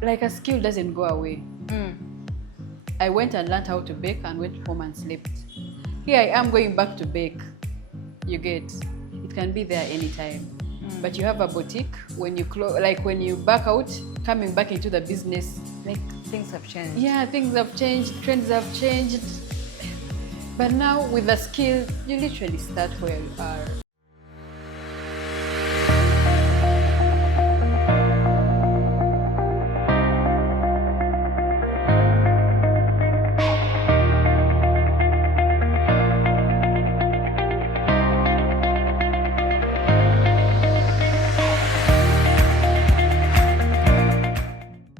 Like a skill doesn't go away. I went and learned how to bake and went home and slept. Here I am going back to bake. You get, it can be there anytime. But you have a boutique, when you like when you back out, coming back into the business, like things have changed. Yeah, things have changed, trends have changed. But now with the skill, you literally start where you are.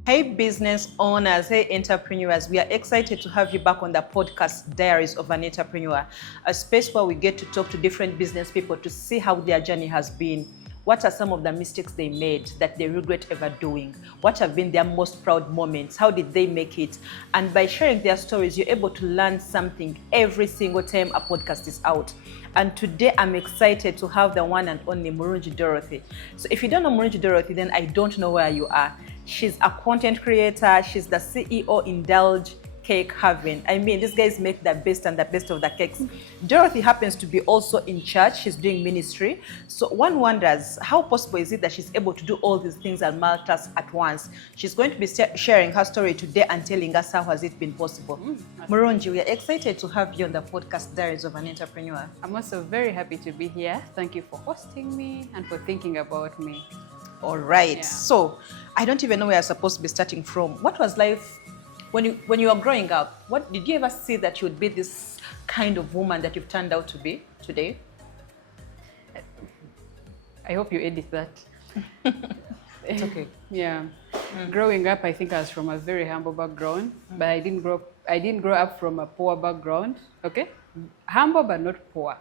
Hey business owners, hey entrepreneurs, we are excited to have you back on the podcast Diaries of an Entrepreneur, a space where we get to talk to different business people to see how their journey has been. What are some of the mistakes they made that they regret ever doing? What have been their most proud moments? How did they make it? And by sharing their stories, you're able to learn something every single time a podcast is out. And today I'm excited to have the one and only Murungi Dorothy. So if you don't know Murungi Dorothy, then I don't know where you are. She's a content creator. She's the CEO Indluge Cake Haven. I mean, these guys make the best and the best of the cakes. Dorothy happens to be also in church. She's doing ministry. So one wonders, how possible is it that she's able to do all these things and multitask at once? She's going to be sharing her story today and telling us how has it been possible. Murungi, we are excited to have you on the podcast Diaries of an Entrepreneur. I'm also very happy to be here. Thank you for hosting me and for thinking about me. All right. Yeah. So I don't even know where I'm supposed to be starting from. What was life when you were growing up? What did you ever see that you would be this kind of woman that you've turned out to be today? I hope you edit that. It's okay. Yeah. Growing up, I think I was from a very humble background, but I didn't grow up from a poor background. Okay, humble but not poor.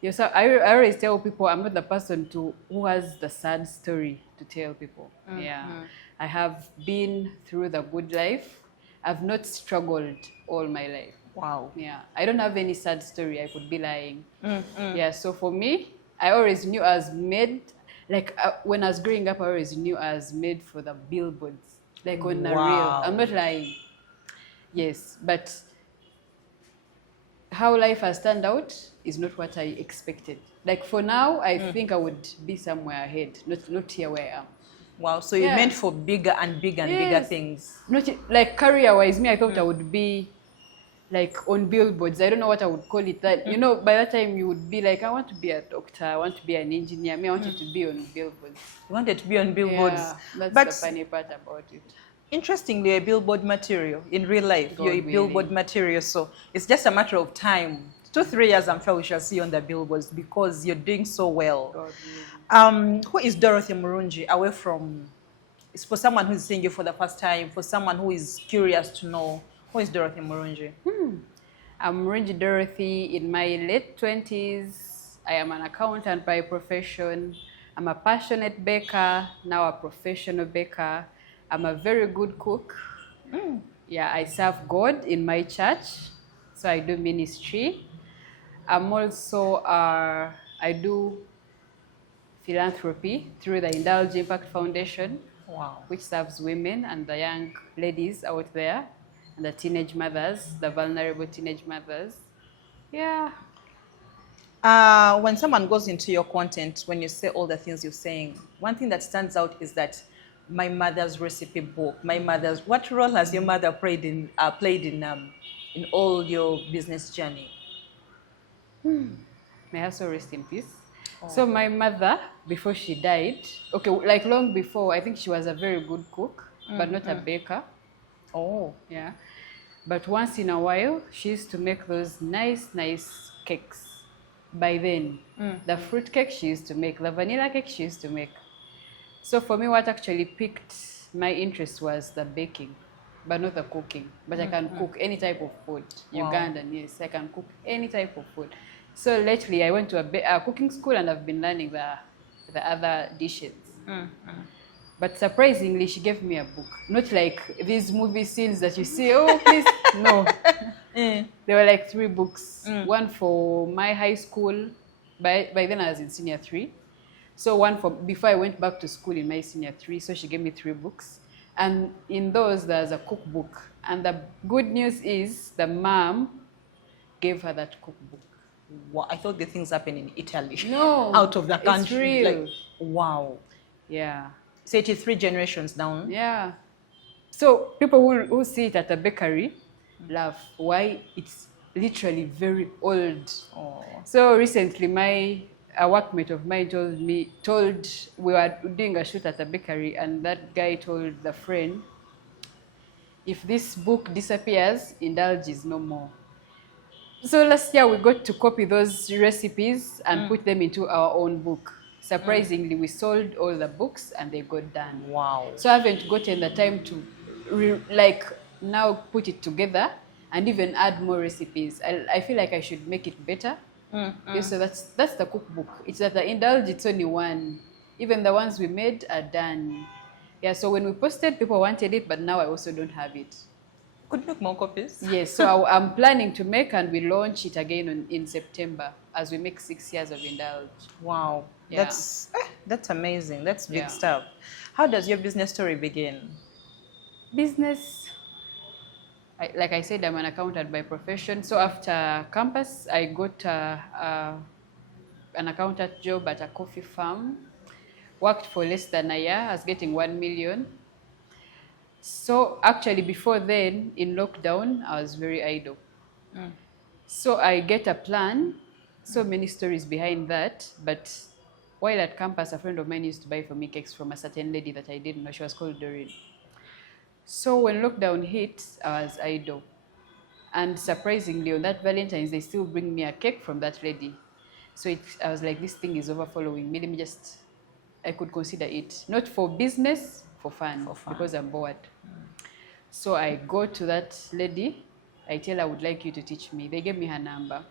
Yes, I always tell people I'm not the person who has the sad story to tell people. I have been through the good life. I've not struggled all my life. Wow. Yeah, I don't have any sad story. I could be lying. Yeah, so for me, I always knew I was made. Like when I was growing up, I always knew I was made for the billboards. Like on the real. I'm not lying. Yes, but how life has turned out is not what I expected. Like for now, I think I would be somewhere ahead, not here where I am. Wow, so you're meant for bigger and bigger and bigger things. Not like career-wise, me, I thought I would be like on billboards. I don't know what I would call it. That you know, by that time you would be like, I want to be a doctor, I want to be an engineer. Me, I wanted to be on billboards. You wanted to be on billboards. Yeah, that's the funny part about it. Interestingly, you're a billboard material in real life. You're a billboard material, so it's just a matter of time. 2-3 years, I'm sure we shall see you on the billboards because you're doing so well. Who is Dorothy Murungi? Away from, it's for someone who's seeing you for the first time, for someone who is curious to know, who is Dorothy Murungi? I'm Murungi Dorothy in my late 20s. I am an accountant by profession. I'm a passionate baker, now a professional baker. I'm a very good cook. Yeah, I serve God in my church, so I do ministry. I'm also, I do philanthropy through the Indluge Impact Foundation, which serves women and the young ladies out there, and the teenage mothers, the vulnerable teenage mothers. Yeah. When someone goes into your content, when you say all the things you're saying, one thing that stands out is that my mother's recipe book, what role has your mother played in all your business journey? May her soul rest in peace. So my mother, before she died, okay, like long before, I think she was a very good cook, but not a baker. Oh. Yeah. But once in a while, she used to make those nice cakes. By then, the fruit cake she used to make, the vanilla cake she used to make. So for me, what actually piqued my interest was the baking, but not the cooking. But I can cook any type of food. Ugandan, yes, I can cook any type of food. So lately, I went to a cooking school and I've been learning the other dishes. But surprisingly, she gave me a book. Not like these movie scenes that you see, oh, please, no. There were like 3 books. One for my high school. By then I was in senior 3. So one for before I went back to school in my senior 3. So she gave me 3 books. And in those, there's a cookbook. And the good news is the mom gave her that cookbook. Wow, I thought the things happen in Italy. No, Out of the country. it's real. Like, wow. Yeah. So it is 3 generations down. Yeah. So people who see it at a bakery laugh. Why? It's literally very old. Oh. So recently, a workmate of mine told we were doing a shoot at a bakery, and that guy told the friend, if this book disappears, Indluge is no more. So last year we got to copy those recipes and put them into our own book. Surprisingly, we sold all the books and they got done. Wow. So I haven't gotten the time to now put it together and even add more recipes. I feel like I should make it better. Yeah, so that's the cookbook. It's that the Indluge, it's only one. Even the ones we made are done. Yeah, so when we posted, people wanted it, but now I also don't have it. Could make more copies. Yes, so I'm planning to make, and we launch it again in September as we make 6 years of Indluge. Wow, Yeah. that's amazing. That's big Yeah. stuff. How does your business story begin? Business, like I said, I'm an accountant by profession. So after campus, I got an accountant job at a coffee farm. Worked for less than a year. I was getting 1 million. So actually, before then, in lockdown, I was very idle. So I get a plan. So many stories behind that. But while at campus, a friend of mine used to buy for me cakes from a certain lady that I didn't know. She was called Doreen. So when lockdown hit, I was idle. And surprisingly, on that Valentine's, they still bring me a cake from that lady. So I was like, this thing is overfollowing me. Let me just, I could consider it. Not for business, for fun. Because I'm bored. So I go to that lady. I tell her I would like you to teach me. They gave me her number.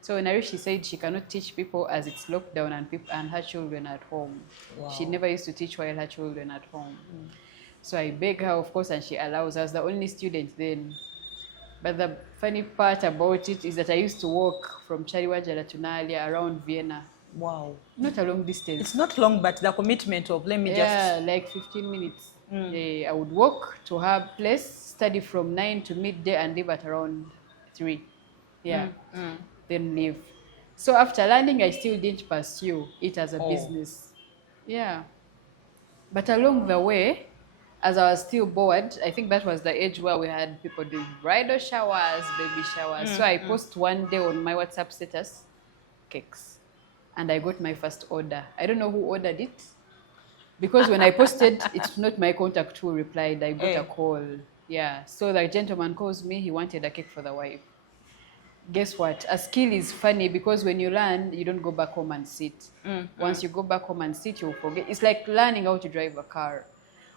So when I reached, she said she cannot teach people as it's lockdown and her children at home. Wow. She never used to teach while her children at home. So I beg her, of course, and she allows. I was the only student then. But the funny part about it is that I used to walk from Chariwajala to Nalia around Vienna. Wow. Not a long distance. It's not long, but the commitment of like 15 minutes. I would walk to her place, study from 9 to midday, and leave at around 3. Yeah. Then leave. So after learning, I still didn't pursue it as a business. Yeah. But along the way, as I was still bored, I think that was the age where we had people doing bridal showers, baby showers. So I post one day on my WhatsApp status, cakes. And I got my first order. I don't know who ordered it. Because when I posted, it's not my contact who replied. I got a call. Yeah. So the gentleman calls me. He wanted a cake for the wife. Guess what? A skill is funny because when you learn, you don't go back home and sit. Once you go back home and sit, you'll forget. It's like learning how to drive a car.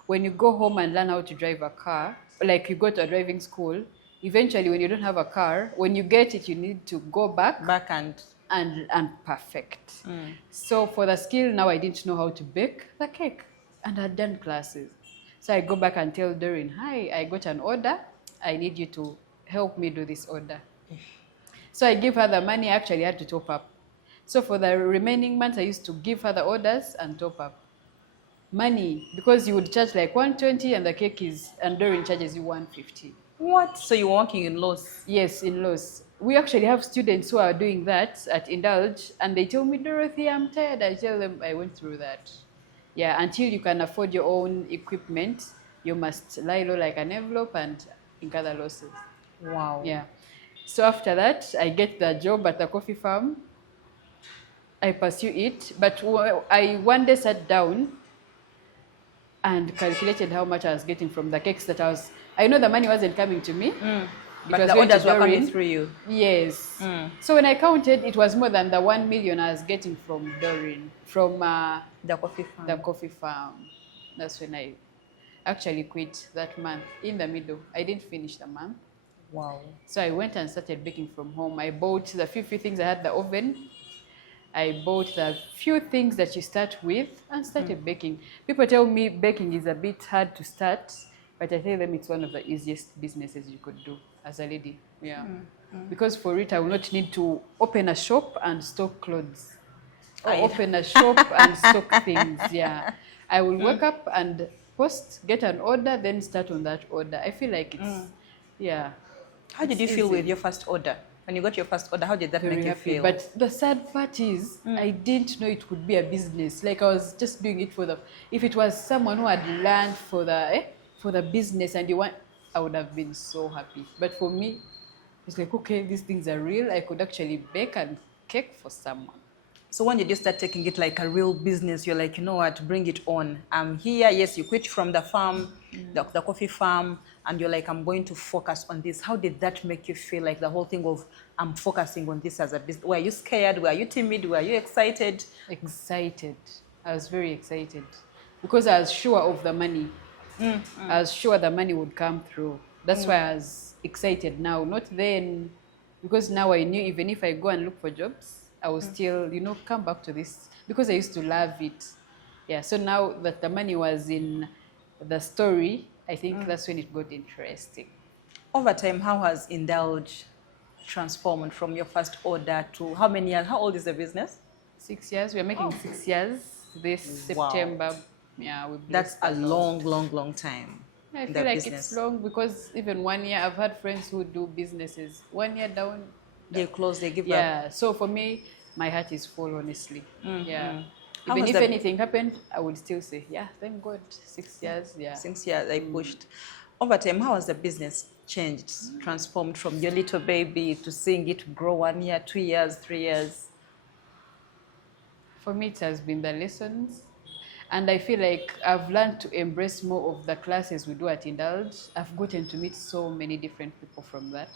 When you go home and learn how to drive a car, like you go to a driving school, eventually when you don't have a car, when you get it, you need to go back and perfect. So for the skill, now I didn't know how to bake the cake, and I'd done classes. So I go back and tell Doreen, hi, I got an order. I need you to help me do this order. So I give her the money. I actually had to top up. So for the remaining months, I used to give her the orders and top up. Money, because you would charge like 120 and the cake and Doreen charges you 150. What? So you're working in loss? Yes, in loss. We actually have students who are doing that at Indluge, and they tell me, Dorothy, I'm tired. I tell them I went through that. Yeah, until you can afford your own equipment, you must lie low like an envelope and incur losses. Wow. Yeah. So after that, I get the job at the coffee farm. I pursue it, but I one day sat down and calculated how much I was getting from the cakes that I know the money wasn't coming to me. But the orders were coming through you. Yes. So when I counted, it was more than the 1 million I was getting from Doreen, from the coffee farm. The coffee farm. That's when I actually quit that month in the middle. I didn't finish the month. Wow. So I went and started baking from home. I bought the few things. I had the oven. I bought the few things that you start with and started baking. People tell me baking is a bit hard to start, but I tell them it's one of the easiest businesses you could do as a lady. Yeah. Because for it, I will not need to open a shop and stock clothes. Or open a shop and stock things. Yeah. I will wake up and post, get an order, then start on that order. I feel like it's, yeah. How did you feel with your first order? When you got your first order, how did that make you feel? But the sad part is, I didn't know it could be a business. Like I was just doing it for the. If it was someone who had learned for the business and I would have been so happy. But for me, it's like, okay, these things are real. I could actually bake a cake for someone. So when did you start taking it like a real business? You're like, you know what, bring it on. I'm here. Yes, you quit from the farm, the coffee farm, and you're like, I'm going to focus on this. How did that make you feel, like the whole thing of I'm focusing on this as a business? Were you scared? Were you timid? Were you excited? Excited. I was very excited because I was sure of the money. I was sure the money would come through. That's why I was excited now, not then, because now I knew even if I go and look for jobs, I will still, come back to this because I used to love it. Yeah, so now that the money was in the story, I think that's when it got interesting. Over time, how has Indluge transformed from your first order to how many years? How old is the business? 6 years. We're making 6 years this September. Yeah, that's a long time. I feel like it's long because even 1 year, I've had friends who do businesses. 1 year down, they close, they give up. Yeah, so for me, my heart is full, honestly. Yeah. Even if anything happened, I would still say, yeah, thank God, 6 years, yeah. 6 years, I pushed. Over time, how has the business changed, transformed from your little baby to seeing it grow 1 year, 2 years, 3 years? For me, it has been the lessons. And I feel like I've learned to embrace more of the classes we do at Indluge. I've gotten to meet so many different people from that.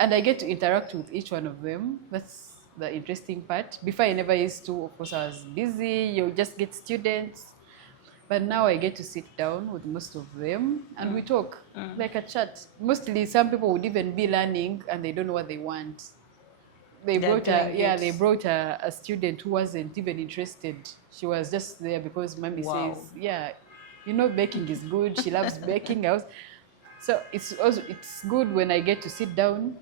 And I get to interact with each one of them. That's the interesting part. Before, I never used to. Of course, I was busy. You just get students. But now I get to sit down with most of them and we talk like a chat. Mostly, some people would even be learning and they don't know what they want. They brought a student who wasn't even interested. She was just there because mommy says, yeah, baking is good. She loves baking. So it's good when I get to sit down,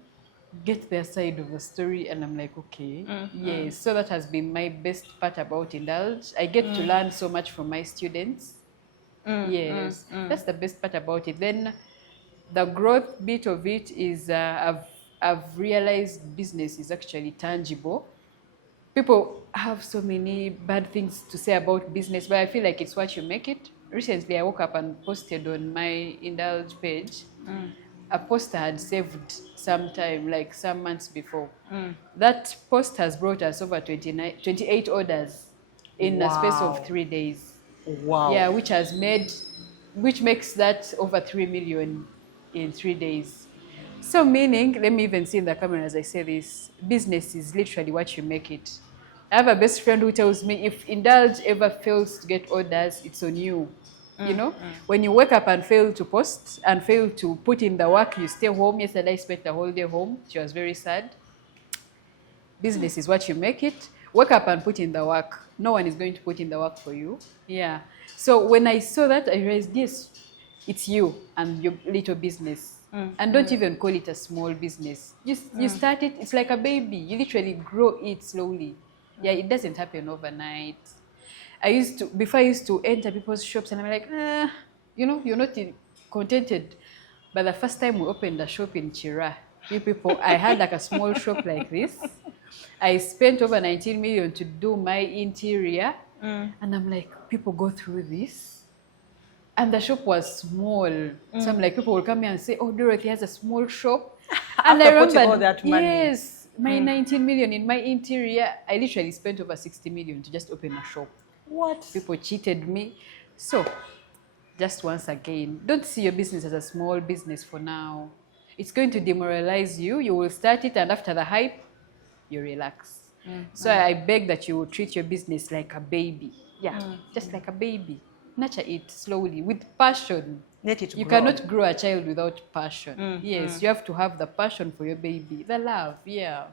get their side of the story, and I'm like, okay, yes. So that has been my best part about Indluge. I get to learn so much from my students. Yes, that's the best part about it. Then the growth bit of it is I've realized business is actually tangible. People have so many bad things to say about business, but I feel like it's what you make it. Recently, I woke up and posted on my Indluge page a post I had saved sometime, like some months before. That post has brought us over 28 orders in a space of 3 days. Wow. Yeah, which makes that over 3 million in 3 days. So meaning, let me even see in the camera as I say this, business is literally what you make it. I have a best friend who tells me if Indluge ever fails to get orders, it's on you. When you wake up and fail to post and fail to put in the work, you stay home. Yesterday I spent the whole day home. She was very sad. Business is what you make it. Wake up and put in the work. No one is going to put in the work for you. Yeah. So when I saw that, I realized, yes, it's you and your little business. And don't even call it a small business. You start it, it's like a baby. You literally grow it slowly. Yeah, it doesn't happen overnight. Before I used to enter people's shops and I'm like, you're not contented. But the first time we opened a shop in Chira, I had like a small shop like this. I spent over 19 million to do my interior. And I'm like, people go through this. And the shop was small. So I'm like, people will come here and say, oh, Dorothy has a small shop. And I remember, all that money. Yes, my 19 million in my interior, I literally spent over 60 million to just open a shop. What? People cheated me. So, just once again, don't see your business as a small business for now. It's going to demoralize you. You will start it and after the hype, you relax. So I beg that you will treat your business like a baby. Yeah, just like a baby. Nurture it slowly with passion. Let it grow. You cannot grow a child without passion. Yes, you have to have the passion for your baby, the love. Yeah.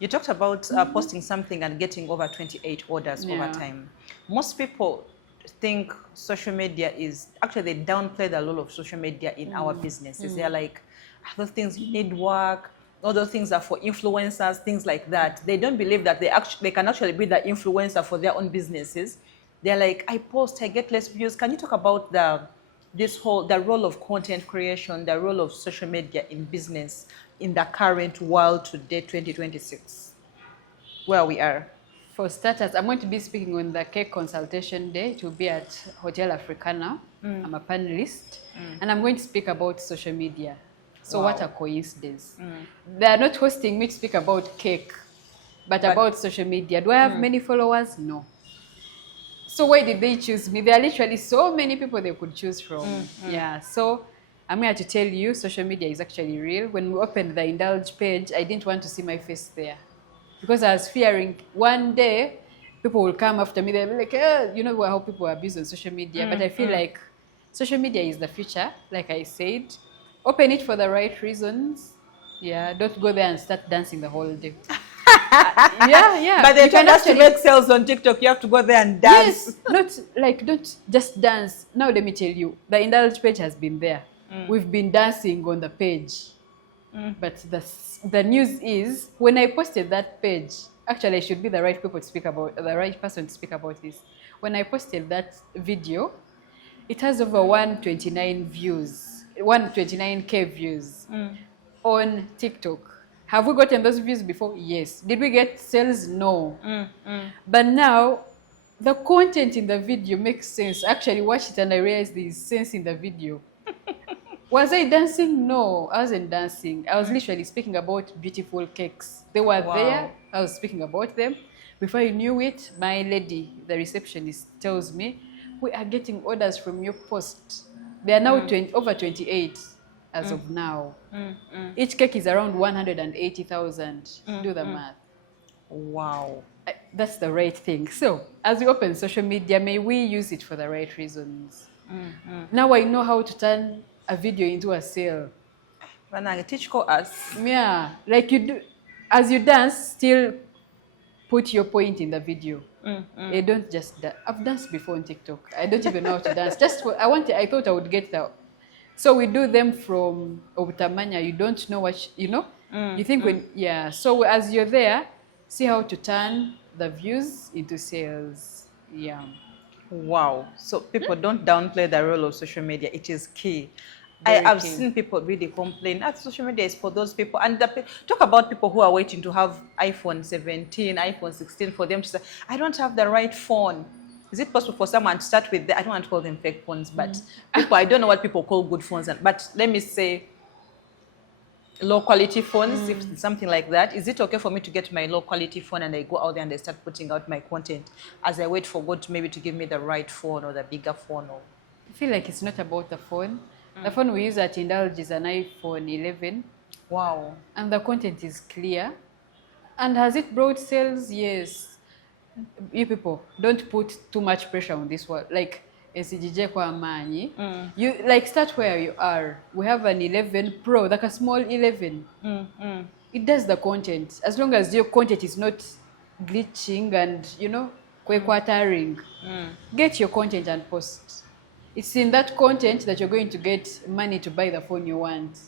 You talked about posting something and getting over 28 orders over time. Most people think social media is actually, they downplay the role of social media in our businesses. They're like, those things you need work. All those things are for influencers, things like that. They don't believe that they can actually be the influencer for their own businesses. they're like, I post, I get less views. Can you talk about the role of content creation, the role of social media in business in the current world today, 2026, where we are? For starters, I'm going to be speaking on the cake consultation day. It will be at Hotel Africana. I'm a panelist. And I'm going to speak about social media. So Wow. what a coincidence. They are not hosting me to speak about cake, but about social media. Do I have many followers? No. So why did they choose me? There are literally so many people they could choose from. Yeah, so I'm here to tell you social media is actually real. When we opened the Indluge page, I didn't want to see my face there because I was fearing one day people will come after me. They'll be like, you know how people abuse on social media. But I feel like social media is the future, like I said. Open it for the right reasons. Yeah, don't go there and start dancing the whole day. Yeah. But they You can tell us to actually- make sales on TikTok. You have to go there and dance. Yes, don't just dance. Now let me tell you, the Indluge page has been there. We've been dancing on the page. But the news is, when I posted that page, actually I should be the right person to speak about this. When I posted that video, it has over 129K views on TikTok. Have we gotten those views before? Yes. Did we get sales? No. But now, the content in the video makes sense. Actually, watch it and I realized there is sense in the video. Was I dancing? No, I wasn't dancing. I was literally speaking about beautiful cakes. They were there. I was speaking about them. Before I knew it, my lady, the receptionist, tells me, we are getting orders from your post. They are now over 28 as of now. Each cake is around 180,000. Do the math. Wow. That's the right thing. So, as we open social media, may we use it for the right reasons. Now I know how to turn a video into a sale. Manang, teach us. Yeah, like you do, as you dance, still put your point in the video. You don't just dance. I've danced before on TikTok. I don't even know how to dance. I thought I would get that. So we do them from Obutamanya. You don't know what, you think So as you're there, see how to turn the views into sales. Yeah. Wow. So people don't downplay the role of social media. It is key. Very I've key. seen people really complain that social media is for those people. And talk about people who are waiting to have iPhone 17, iPhone 16 for them to say, I don't have the right phone. Is it possible for someone to start with, I don't want to call them fake phones, but people, I don't know what people call good phones. But let me say low quality phones, if it's something like that. Is it okay for me to get my low quality phone and I go out there and I start putting out my content as I wait for God to maybe to give me the right phone or the bigger phone? Or I feel like it's not about the phone. The phone we use at Indluge is an iPhone 11. wow. And the content is clear. And has it brought sales? Yes. You people, don't put too much pressure on this one. Like, you like start where you are. We have an 11 Pro, like a small 11. It does the content. As long as your content is not glitching and, kwekwatering, get your content and post. It's in that content that you're going to get money to buy the phone you want.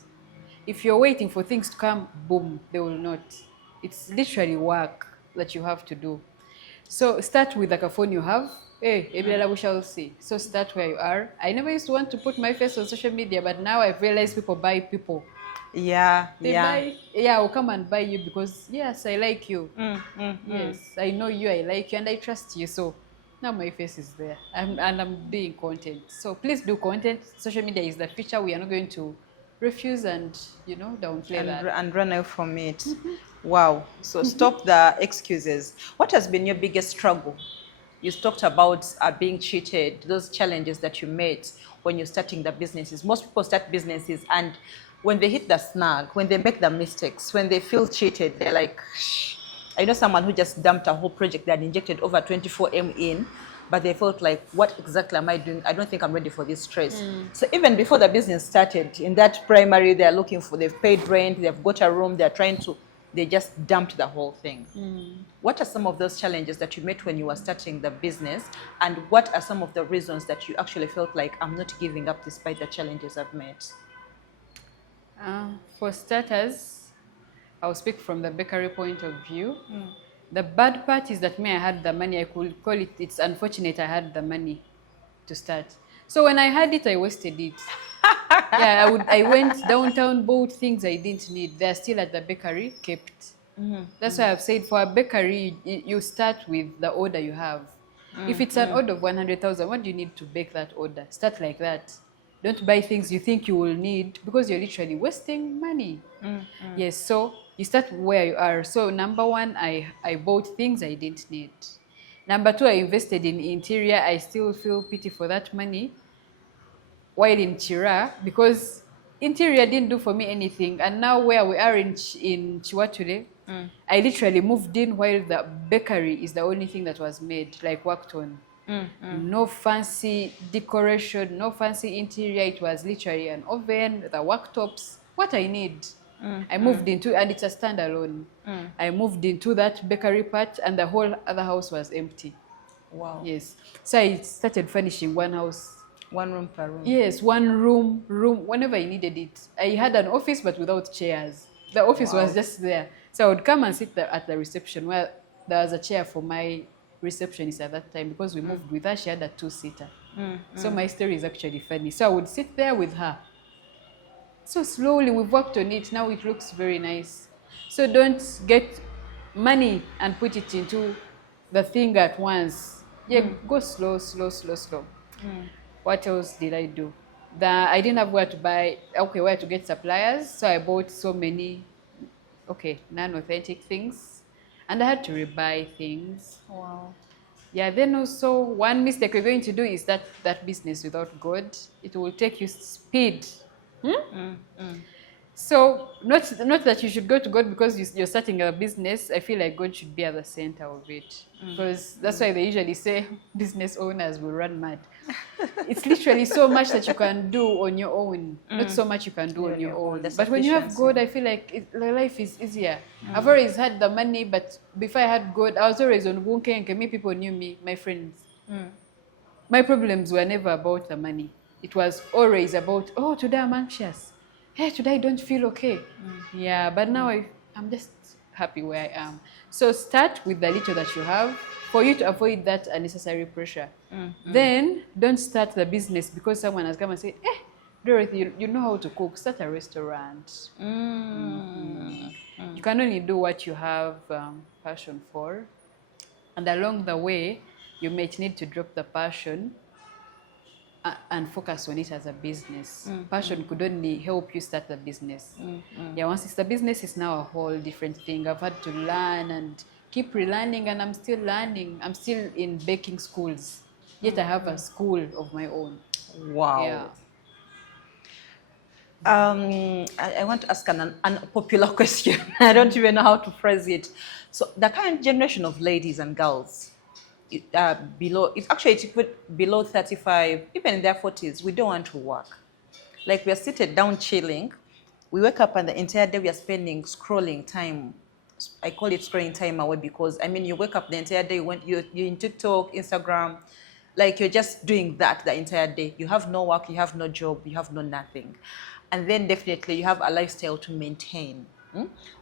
If you're waiting for things to come, boom, they will not. It's literally work that you have to do. So start with like a phone you have. Hey, we shall see. So start where you are. I never used to want to put my face on social media, but now I've realized people buy people. Yeah, I'll come and buy you because, yes, I like you. Yes, I know you, I like you, and I trust you. So now my face is there, and I'm doing content. So please do content. Social media is the future. We are not going to refuse and, downplay that. And run away from it. Wow. So stop the excuses. What has been your biggest struggle? You talked about being cheated, those challenges that you met when you're starting the businesses. Most people start businesses and when they hit the snag, when they make the mistakes, when they feel cheated, they're like, shh. I know someone who just dumped a whole project that injected over 24M in, but they felt like, what exactly am I doing? I don't think I'm ready for this stress. So even before the business started, in that primary, they've paid rent, they've got a room, they just dumped the whole thing. What are some of those challenges that you met when you were starting the business? And what are some of the reasons that you actually felt like, I'm not giving up despite the challenges I've met? For starters, I'll speak from the bakery point of view. The bad part is that me, I had the money. I could call it, it's unfortunate I had the money to start. So when I had it, I wasted it. Yeah, I went downtown, bought things I didn't need. They're still at the bakery, kept. That's why I've said for a bakery, you start with the order you have. If it's an order of 100,000, what do you need to bake that order? Start like that. Don't buy things you think you will need because you're literally wasting money. Yes, so you start where you are. So number one, I bought things I didn't need. Number two, I invested in interior. I still feel pity for that money. While in Chira, because interior didn't do for me anything. And now where we are in Chiwature, I literally moved in while the bakery is the only thing that was made, like worked on. No fancy decoration, no fancy interior. It was literally an oven, the worktops, what I need. I moved into, and it's a standalone. I moved into that bakery part and the whole other house was empty. Wow. Yes. So I started furnishing one house. One room per room. Yes, one room, whenever I needed it. I had an office but without chairs. The office was just there. So I would come and sit at the reception where there was a chair for my receptionist at that time because we moved with her. She had a 2-seater. So my story is actually funny. So I would sit there with her. So slowly we've worked on it. Now it looks very nice. So don't get money and put it into the thing at once. Yeah, go slow. What else did I do? I didn't have where to get suppliers. So I bought so many, non-authentic things. And I had to rebuy things. Wow. Yeah, then also one mistake we're going to do is that business without God. It will take you speed. So not that you should go to God because you're starting a business. I feel like God should be at the center of it. Because that's why they usually say business owners will run mad. It's literally so much that you can do on your own. Not so much you can do on your own. But when you have God, I feel like life is easier. I've always had the money, but before I had God, I was always on Wunke and Kemi. People knew me, my friends. My problems were never about the money. It was always about, oh, today I'm anxious. Hey, today I don't feel okay. Yeah, but now I'm just happy where I am. So start with the little that you have for you to avoid that unnecessary pressure. Then don't start the business because someone has come and said, Dorothy, you know how to cook. Start a restaurant. You can only do what you have passion for. And along the way, you might need to drop the passion and focus on it as a business. Passion could only help you start the business. Yeah, once it's the business, it's now a whole different thing. I've had to learn and keep relearning, and I'm still learning. I'm still in baking schools, yet I have a school of my own. Wow. Yeah. I want to ask an unpopular question. I don't even know how to phrase it. So the current generation of ladies and girls, below 35, even in their 40s, we don't want to work. Like, we are seated down chilling. We wake up and the entire day we are spending scrolling time. I call it scrolling time away because, I mean, you wake up the entire day, you're in TikTok, Instagram, like you're just doing that the entire day. You have no work, you have no job, you have no nothing. And then definitely you have a lifestyle to maintain.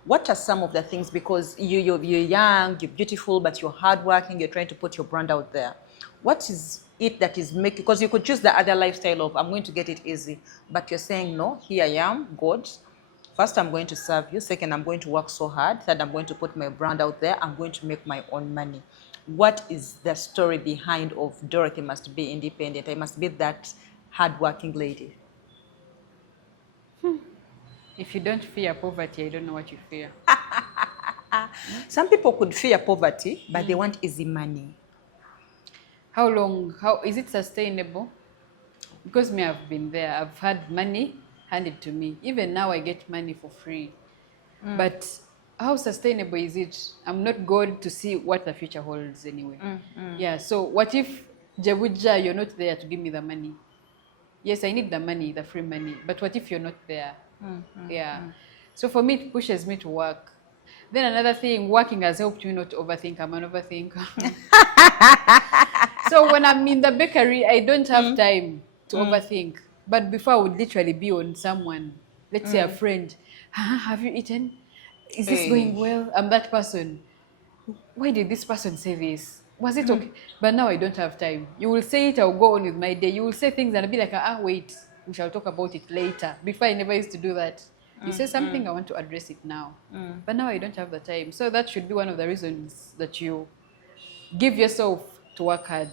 What are some of the things, because you're young, you're beautiful, but you're hardworking, you're trying to put your brand out there. What is it that is making, because you could choose the other lifestyle of, I'm going to get it easy, but you're saying, no, here I am, God. First, I'm going to serve you. Second, I'm going to work so hard. Third, I'm going to put my brand out there. I'm going to make my own money. What is the story behind of Dorothy must be independent? I must be that hardworking lady. If you don't fear poverty, I don't know what you fear. Some people could fear poverty, but they want easy money. How long? How is it sustainable? Because me, I've been there. I've had money handed to me. Even now, I get money for free. But how sustainable is it? I'm not God to see what the future holds anyway. Yeah. So what if Jabuja, you're not there to give me the money? Yes, I need the money, the free money. But what if you're not there? So for me, it pushes me to work. Then another thing, working has helped me not to overthink. I'm an overthinker. So when I'm in the bakery, I don't have time to overthink. But before, I would literally be on someone, let's say a friend. Have you eaten? Is this going well? I'm that person. why did this person say this? Was it okay? But now I don't have time. You will say it, I'll go on with my day. You will say things and I'll be like, wait, we shall talk about it later. Before I never used to do that. You say something, I want to address it now. But now I don't have the time. So that should be one of the reasons that you give yourself to work hard.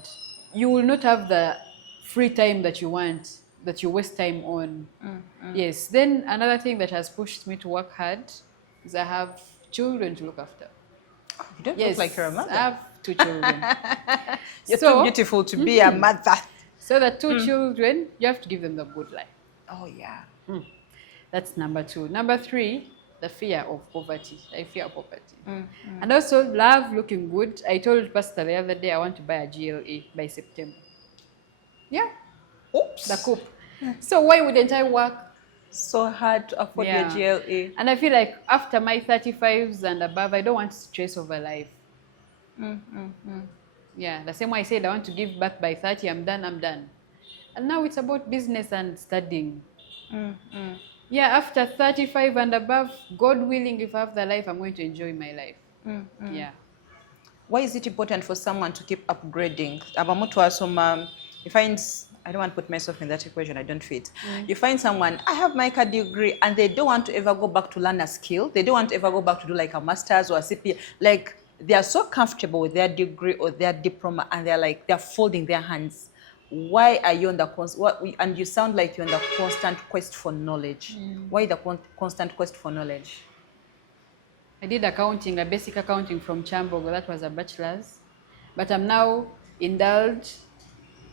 You will not have the free time that you want, that you waste time on. Yes. Then another thing that has pushed me to work hard is I have children to look after. You don't look like you're a mother. I have 2 children. You're too beautiful to be a mother. So the 2 children, you have to give them the good life. Oh, yeah. That's number 2. Number 3, the fear of poverty. I fear poverty. And also love looking good. I told Pastor the other day I want to buy a GLA by September. Yeah. Oops. The coupe. So why wouldn't I work so hard to afford your GLA? And I feel like after my 35s and above, I don't want to stress over life. Yeah, the same way I said I want to give birth by 30, I'm done. And now it's about business and studying. Yeah, after 35 and above, God willing, if I have the life, I'm going to enjoy my life. Yeah. Why is it important for someone to keep upgrading? You find, I don't want to put myself in that equation, I don't fit. You find someone, I have my degree, and they don't want to ever go back to learn a skill. They don't want to ever go back to do like a master's or a CPA. Like, they are so comfortable with their degree or their diploma, and they're folding their hands. Why are you on the and you sound like you're on the constant quest for knowledge? Why the constant quest for knowledge? I did accounting, a basic accounting from Chambogo. That was a bachelor's. But I'm now Indluge.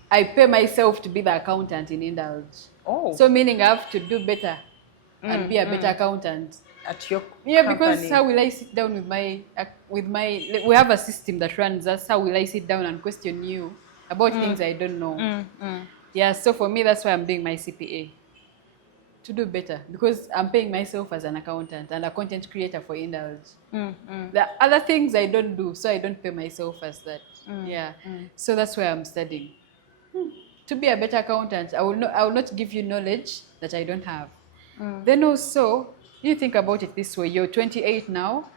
I pay myself to be the accountant in Indluge. Oh. So meaning I have to do better and be a better accountant. At your company. Because how will I sit down with my we have a system that runs us. How will I sit down and question you about things I don't know? Yeah, so for me, that's why I'm doing my CPA. To do better, because I'm paying myself as an accountant and a content creator for Indluge. The other things I don't do, so I don't pay myself as that. So that's why I'm studying. To be a better accountant, I will not give you knowledge that I don't have. Then also, you think about it this way, you're 28 now.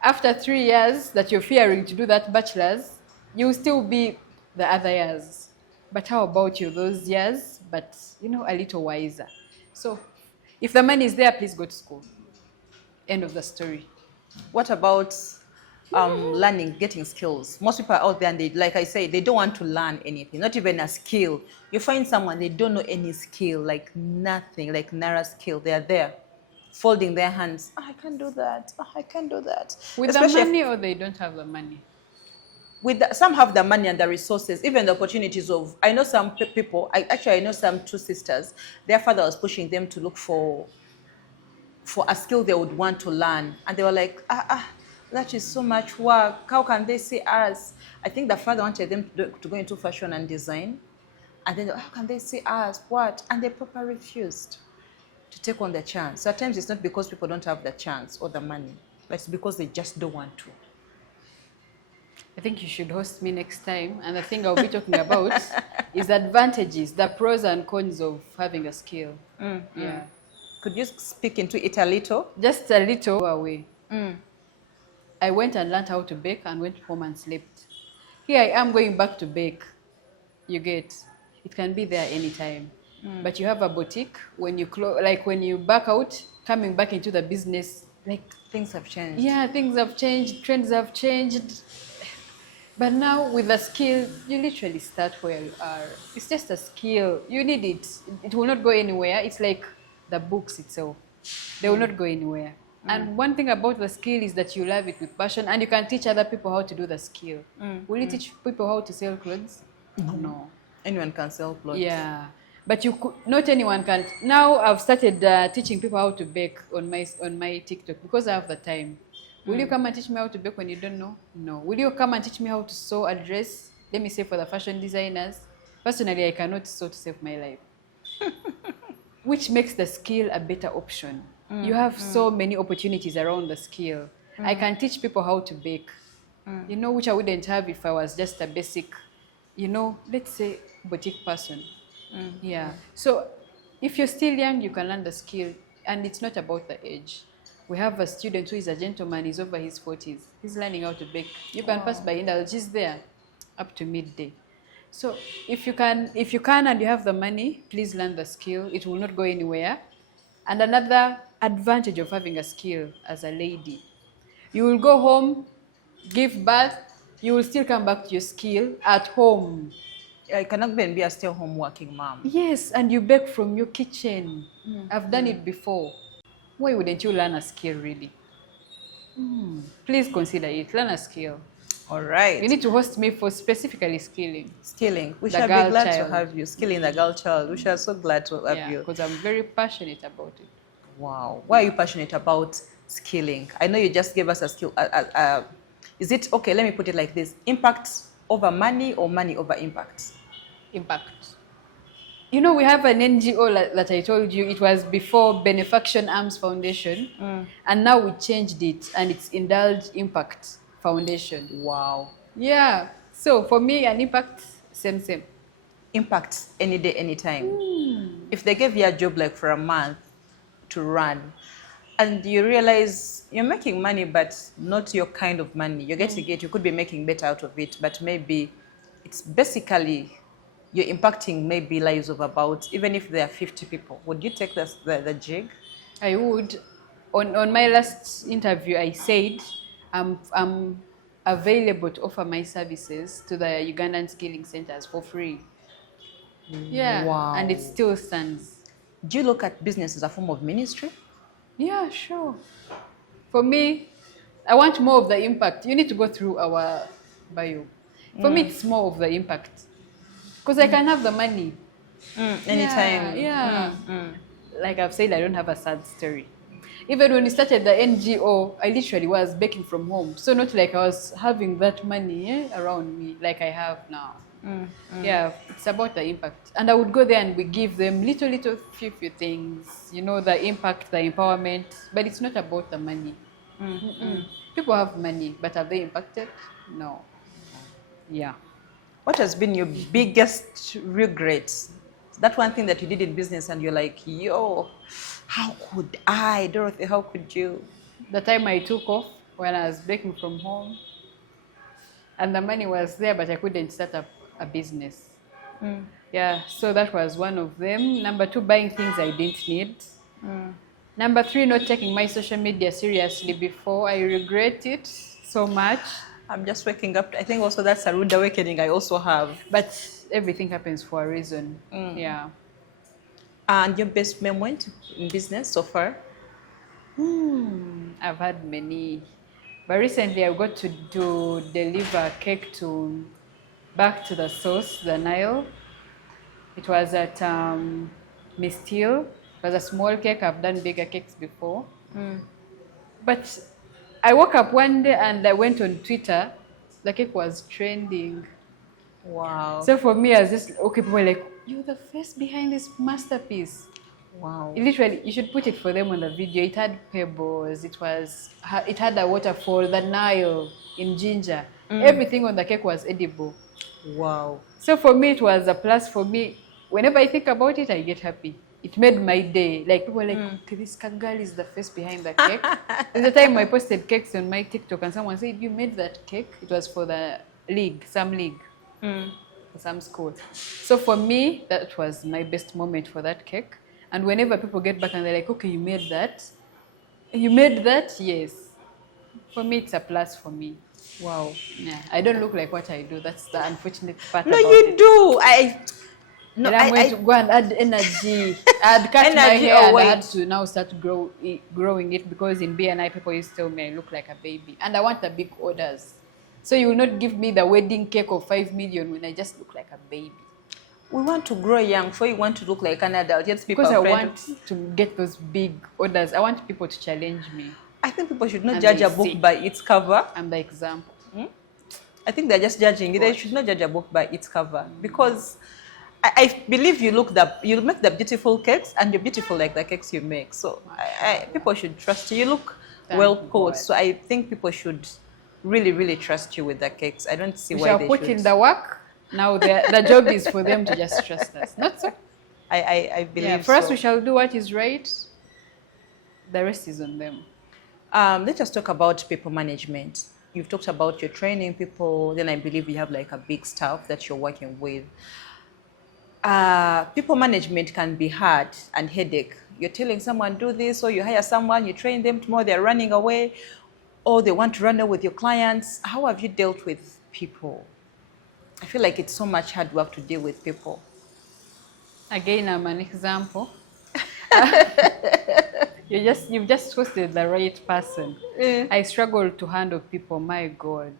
After 3 years that you're fearing to do that bachelor's, you'll still be the other years. But how about you those years, but a little wiser? So if the money is there, please go to school. End of the story. What about learning, getting skills? Most people are out there and they, like I say, they don't want to learn anything, not even a skill. You find someone, they don't know any skill, like nothing, like Nara skill. They're there, folding their hands. I can't do that. I can't do that. With the money, or they don't have the money? Some have the money and the resources, even the opportunities of, I know some people, I know some 2 sisters, their father was pushing them to look for a skill they would want to learn. And they were like, that is so much work. How can they see us? I think the father wanted them to go into fashion and design. And then, how can they see us? What? And they properly refused to take on the chance. So at times it's not because people don't have the chance or the money, but it's because they just don't want to. I think you should host me next time. And the thing I'll be talking about is the advantages, the pros and cons of having a skill. Yeah. Could you speak into it a little? Just a little away. I went and learned how to bake and went home and slept. Here I am going back to bake. You get, it can be there anytime. But you have a boutique, when you when you back out, coming back into the business, like things have changed. Yeah, things have changed, trends have changed. But now with the skill, you literally start where you are. It's just a skill. You need it. It will not go anywhere. It's like the books itself. They will not go anywhere. And one thing about the skill is that you love it with passion, and you can teach other people how to do the skill. Will you teach people how to sell clothes? No. Anyone can sell clothes. Yeah. But not anyone can. Now I've started teaching people how to bake on my TikTok because I have the time. Will you come and teach me how to bake when you don't know? No. Will you come and teach me how to sew a dress? Let me say for the fashion designers. Personally, I cannot sew to save my life. Which makes the skill a better option. You have so many opportunities around the skill. I can teach people how to bake, which I wouldn't have if I was just a basic, let's say, boutique person. Yeah. So if you're still young, you can learn the skill, and it's not about the age. We have a student who is a gentleman, he's over his 40s. He's learning how to bake. You can pass by Indluge, he's there up to midday. So if you can and you have the money, please learn the skill. It will not go anywhere. And another advantage of having a skill as a lady, you will go home, give birth, you will still come back to your skill at home. I cannot even be a stay-home working mom. Yes, and you bake from your kitchen. I've done it before. Why wouldn't you learn a skill, really? Please consider it. Learn a skill. All right. You need to host me for specifically skilling. Skilling. We shall be glad to have you. Skilling the girl child. We shall so glad to have you. Because I'm very passionate about it. Wow. Why are you passionate about skilling? I know you just gave us a skill. Is it, okay, let me put it like this. Impact over money or money over impact? Impact. You know, we have an NGO that I told you, it was before Benefaction Arms Foundation, and now we changed it, and it's Indluge Impact Foundation. Wow. Yeah. So for me, an impact, same. Impact any day, anytime. If they gave you a job like for a month to run, and you realize you're making money, but not your kind of money, you're getting it, you could be making better out of it, but maybe it's basically you're impacting maybe lives of about, even if there are 50 people. Would you take the jig? I would. On my last interview, I said I'm available to offer my services to the Ugandan skilling centers for free. Yeah. Wow. And it still stands. Do you look at business as a form of ministry? Yeah, sure. For me, I want more of the impact. You need to go through our bio. For me, it's more of the impact. Because I can have the money. Anytime. Yeah. Like I've said, I don't have a sad story. Even when we started the NGO, I literally was baking from home. So not like I was having that money around me like I have now. Yeah, it's about the impact. And I would go there and we give them little few things. You know, the impact, the empowerment. But it's not about the money. People have money, but have they impacted? No. Yeah. What has been your biggest regret? That one thing that you did in business and you're like, yo, how could I, Dorothy, how could you? The time I took off when I was baking from home, and the money was there, but I couldn't start up a business. Yeah, so that was one of them. Number 2, buying things I didn't need. Number 3, not taking my social media seriously before. I regret it so much. I'm just waking up. I think also that's a rude awakening I also have. But everything happens for a reason. Yeah. And your best moment in business so far? I've had many. But recently I got to deliver cake back to the source, the Nile. It was at Miss Teal. It was a small cake. I've done bigger cakes before. But I woke up one day and I went on Twitter. The cake was trending. Wow. So for me, I was just, okay, people were like, you're the face behind this masterpiece. Wow. Literally, you should put it for them on the video. It had pebbles. It had a waterfall, the Nile in ginger. Everything on the cake was edible. Wow. So for me, it was a plus for me. Whenever I think about it, I get happy. It made my day. Like, people were like, okay, this girl is the face behind the cake. There's a time I posted cakes on my TikTok and someone said, you made that cake? It was for the league, for some school. So for me, that was my best moment for that cake. And whenever people get back and they're like, okay, you made that? You made that? Yes. For me, it's a plus for me. Wow. Yeah, I don't look like what I do. That's the unfortunate part No, about you it. do. And I'm going to go and add energy. I had cut my hair and I had to now start growing it because in BNI people used to tell me I look like a baby. And I want the big orders. So you will not give me the wedding cake of 5 million when I just look like a baby. We want to grow young, so you want to look like an adult. Yes, people because I want to get those big orders. I want people to challenge me. I think people should not judge a book by its cover. I'm the example. I think they're just judging it. They should not judge a book by its cover because I believe you make the beautiful cakes and you're beautiful like the cakes you make. So people should trust you. You look well put. So I think people should really, really trust you with the cakes. I don't see why they should. We shall put in the work. Now the job is for them to just trust us. Not so. I believe for us, we shall do what is right. The rest is on them. Let us talk about people management. You've talked about your training people. Then I believe you have like a big staff that you're working with. People management can be hard and headache. You're telling someone do this, or you hire someone, you train them, tomorrow they're running away, or they want to run away with your clients. How have you dealt with people? I feel like it's so much hard work to deal with people. Again, I'm an example. You've just hosted the right person. I struggle to handle people, my God.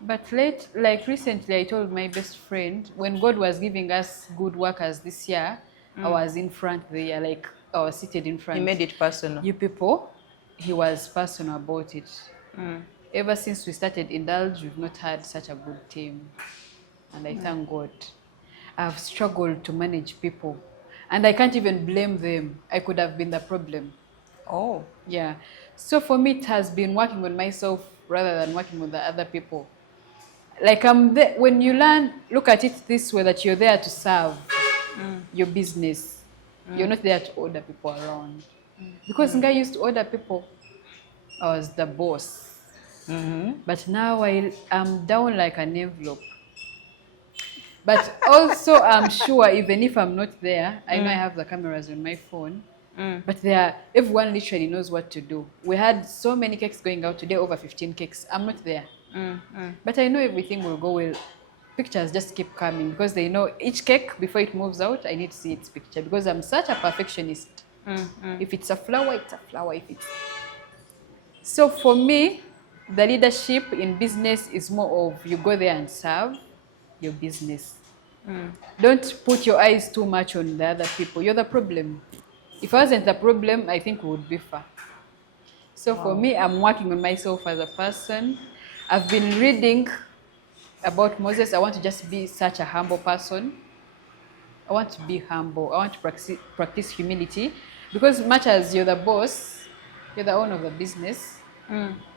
But recently, I told my best friend, when God was giving us good workers this year, I was in front there, like I was seated in front. He made it personal. You people, he was personal about it. Ever since we started Indluge, we've not had such a good team. And I thank God. I've struggled to manage people. And I can't even blame them. I could have been the problem. Oh. Yeah. So for me, it has been working on myself rather than working with the other people. Like when you learn, look at it this way, that you're there to serve your business. You're not there to order people around. Because I used to order people, I was the boss. But now I'm down like an envelope. But also, I'm sure even if I'm not there, I know I have the cameras on my phone. But everyone literally knows what to do. We had so many cakes going out today, over 15 cakes. I'm not there. But I know everything will go well. Pictures just keep coming because they know each cake, before it moves out, I need to see its picture because I'm such a perfectionist. If it's a flower, it's a flower. So for me, the leadership in business is more of you go there and serve your business. Don't put your eyes too much on the other people. You're the problem. If I wasn't the problem, I think we would be far. So for me, I'm working on myself as a person. I've been reading about Moses. I want to just be such a humble person. I want to be humble. I want to practice humility. Because much as you're the boss, you're the owner of the business,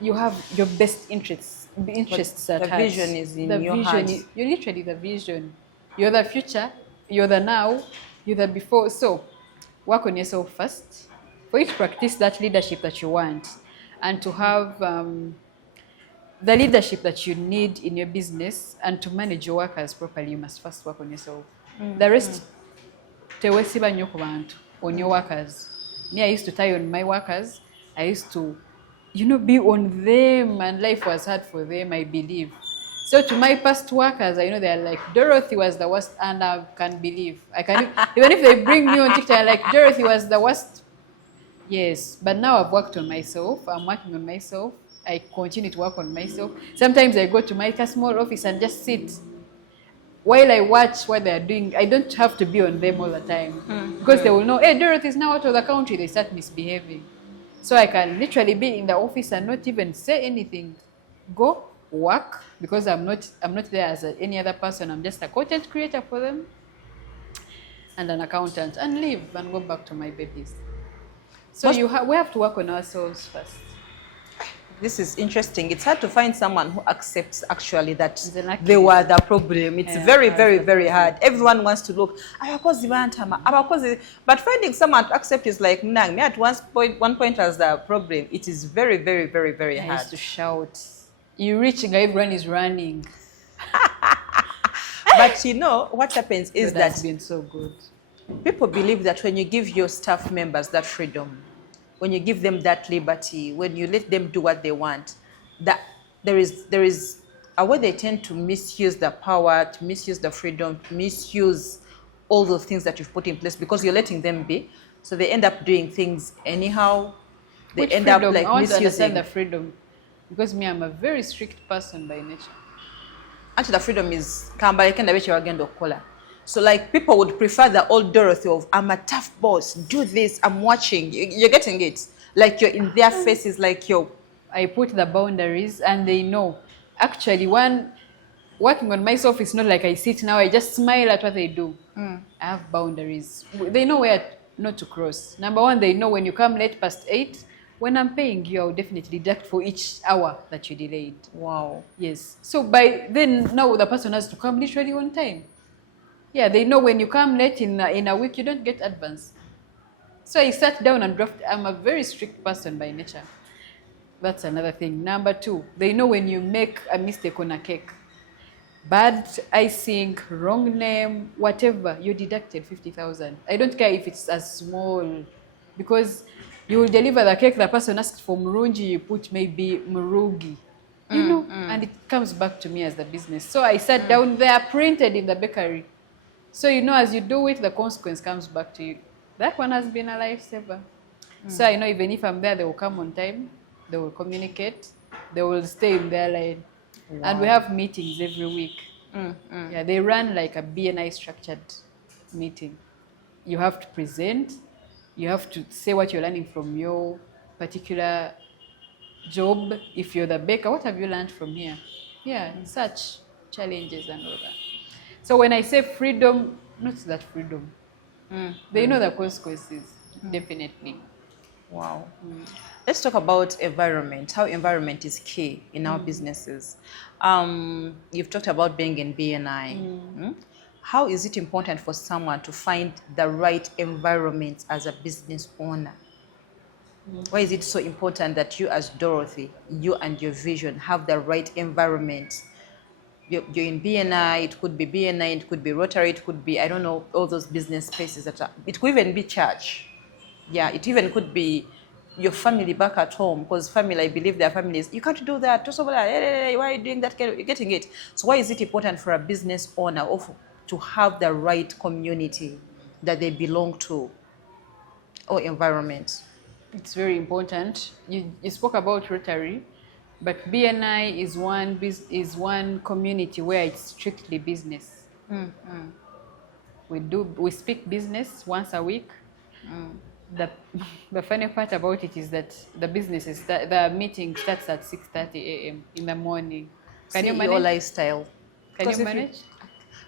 you have your best interests at heart. The vision is in your heart. You're literally the vision. You're the future, you're the now, you're the before. So work on yourself first for you to practice that leadership that you want and to have the leadership that you need in your business and to manage your workers properly. You must first work on yourself. The rest, tewesiba nnyo ku bantu, on your workers. Me, I used to tie on my workers. I used to, be on them, and life was hard for them, I believe. So to my past workers, I know they're like, Dorothy was the worst, and I can't believe. Even if they bring me on TikTok, like, Dorothy was the worst. Yes, but now I've worked on myself. I'm working on myself. I continue to work on myself. Sometimes I go to my small office and just sit. While I watch what they're doing, I don't have to be on them all the time. Because they will know, hey, Dorothy's now out of the country, they start misbehaving. So I can literally be in the office and not even say anything. Go work, because I'm not there as any other person. I'm just a content creator for them and an accountant, and leave and go back to my babies. So we have to work on ourselves first. This is interesting. It's hard to find someone who accepts actually that they were the problem. It's very, very, very hard. Everyone wants to look, but finding someone to accept is like, me at one point as the problem. It is very, very, very, very hard. I used to shout. You're reaching, everyone is running. But what happens is that's been so good. People believe that when you give your staff members that freedom, when you give them that liberty, when you let them do what they want, that there is a way they tend to misuse the power, to misuse the freedom, to misuse all those things that you've put in place because you're letting them be. So they end up doing things anyhow. They end up like I want misusing. to understand the freedom. Because me, I'm a very strict person by nature. Actually, the freedom is so like people would prefer the old Dorothy of, I'm a tough boss, do this, I'm watching. You're getting it. Like you're in their faces, like I put the boundaries and they know. Actually, working on myself is not like I sit now, I just smile at what they do. I have boundaries. They know where not to cross. Number one, they know when you come late past 8, when I'm paying you, I'll definitely deduct for each hour that you delayed. Wow. Yes. So by then, now the person has to come literally on time. Yeah, they know when you come late in a week, you don't get advance. So I sat down and drafted. I'm a very strict person by nature. That's another thing. Number two, they know when you make a mistake on a cake, bad icing, wrong name, whatever, you're deducted 50,000. I don't care if it's as small, because you will deliver the cake, the person asked for Murungi, you put maybe Murungi, you know, and it comes back to me as the business. So I sat down there, printed in the bakery. So, you know, as you do it, the consequence comes back to you. That one has been a lifesaver. So I know even if I'm there, they will come on time, they will communicate, they will stay in their line. Wow. And we have meetings every week. Yeah, they run like a BNI structured meeting. You have to present, you have to say what you're learning from your particular job. If you're the baker, what have you learned from here? Yeah, such challenges and all that. So when I say freedom, not that freedom. They know the consequences, definitely. Wow. Let's talk about environment, how environment is key in our businesses. You've talked about being in BNI. How is it important for someone to find the right environment as a business owner? Why is it so important that you as Dorothy, you and your vision have the right environment? You're in BNI, it could be BNI, it could be Rotary, it could be, I don't know, all those business spaces that are, it could even be church. Yeah, it even could be your family back at home, because family, I believe their families, you can't do that, why are you doing that? You're getting it. So why is it important for a business owner to have the right community that they belong to or environment? It's very important. You spoke about Rotary, but BNI is one community where it's strictly business. We speak business once a week. The funny part about it is that the meeting starts at 6:30 a.m. in the morning. Can you manage? Lifestyle. Can you manage?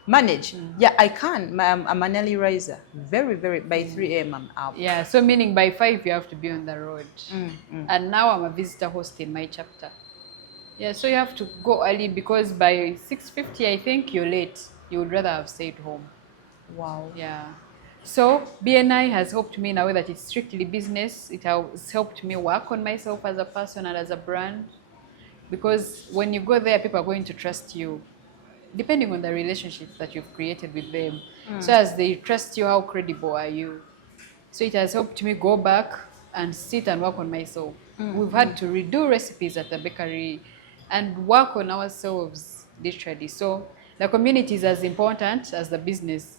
Manage? Yeah, I can. I'm an early riser. Very, very, by 3 a.m. I'm up. Yeah, so meaning by 5 you have to be on the road. And now I'm a visitor host in my chapter. Yeah, so you have to go early, because by 6:50 I think you're late. You would rather have stayed home. Wow. Yeah. So BNI has helped me in a way that it's strictly business. It has helped me work on myself as a person and as a brand, because when you go there, people are going to trust you, depending on the relationship that you've created with them. So as they trust you, how credible are you? So it has helped me go back and sit and work on myself. We've had to redo recipes at the bakery and work on ourselves, literally. So the community is as important as the business.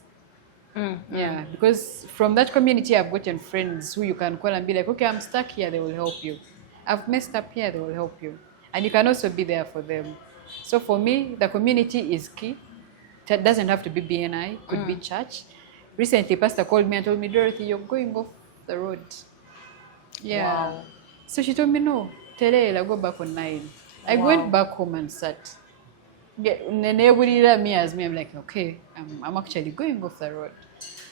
Yeah, because from that community, I've gotten friends who you can call and be like, okay, I'm stuck here, they will help you. I've messed up here, they will help you. And you can also be there for them. So for me, the community is key. It doesn't have to be BNI, it could be church. Recently, Pastor called me and told me, Dorothy, you're going off the road. Yeah. Wow. So she told me, no, today I'll go back on 9. I went back home and sat. Me as me, I'm like, okay, I'm actually going off the road.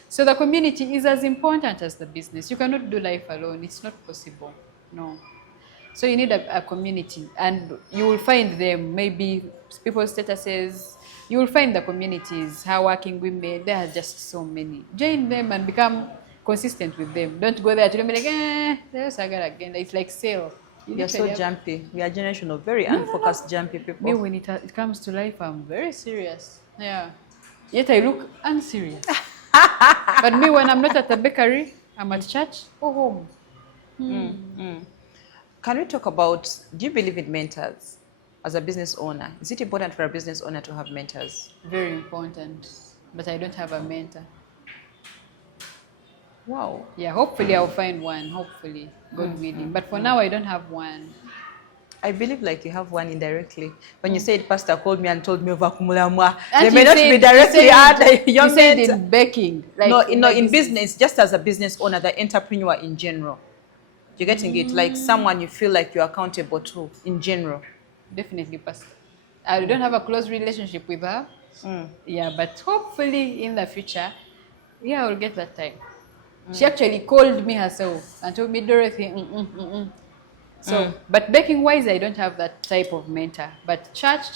So the community is as important as the business. You cannot do life alone. It's not possible. No. So you need a community, and you will find them, maybe people's statuses. You will find the communities, hardworking women. There are just so many. Join them and become consistent with them. Don't go there to them like, there's Saga again. It's like sale. You're so jumpy. We are a generation of very unfocused, jumpy people. Me, when it comes to life, I'm very serious. Yeah. Yet I look unserious. But me, when I'm not at the bakery, I'm at church or home. Can we talk about, do you believe in mentors as a business owner? Is it important for a business owner to have mentors? Very important. But I don't have a mentor. Wow. Yeah, hopefully I'll find one. Hopefully, God willing. But for now, I don't have one. I believe like you have one indirectly. When you said Pastor called me and told me over Kumulamwa, And they may not be directly at your You said in baking. Like no, in business, just as a business owner, the entrepreneur in general. You're getting it? Like someone you feel like you're accountable to in general. Definitely, Pastor. I don't have a close relationship with her. Yeah, but hopefully in the future, yeah, I'll get that time. She actually called me herself and told me, Dorothy, So, but baking wise, I don't have that type of mentor. But church.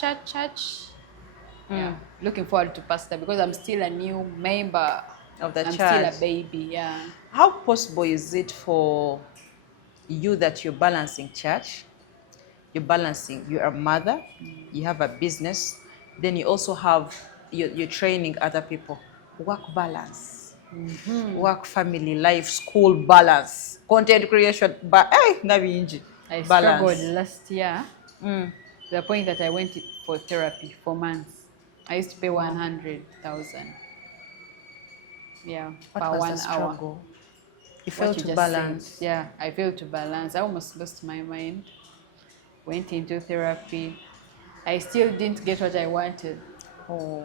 Yeah, looking forward to Pastor, because I'm still a new member of the church. I'm still a baby, yeah. How possible is it for you that you're balancing church you're balancing. You're a mother, you have a business, then you also have, you're training other people. Work balance, work, family, life, school balance, content creation, balance. I struggled last year to the point that I went for therapy for months. I used to pay 100,000. Yeah, What per was 1 the hour. struggle? You What failed you to just balance. said. Yeah, I failed to balance. I almost lost my mind. Went into therapy. I still didn't get what I wanted. Oh,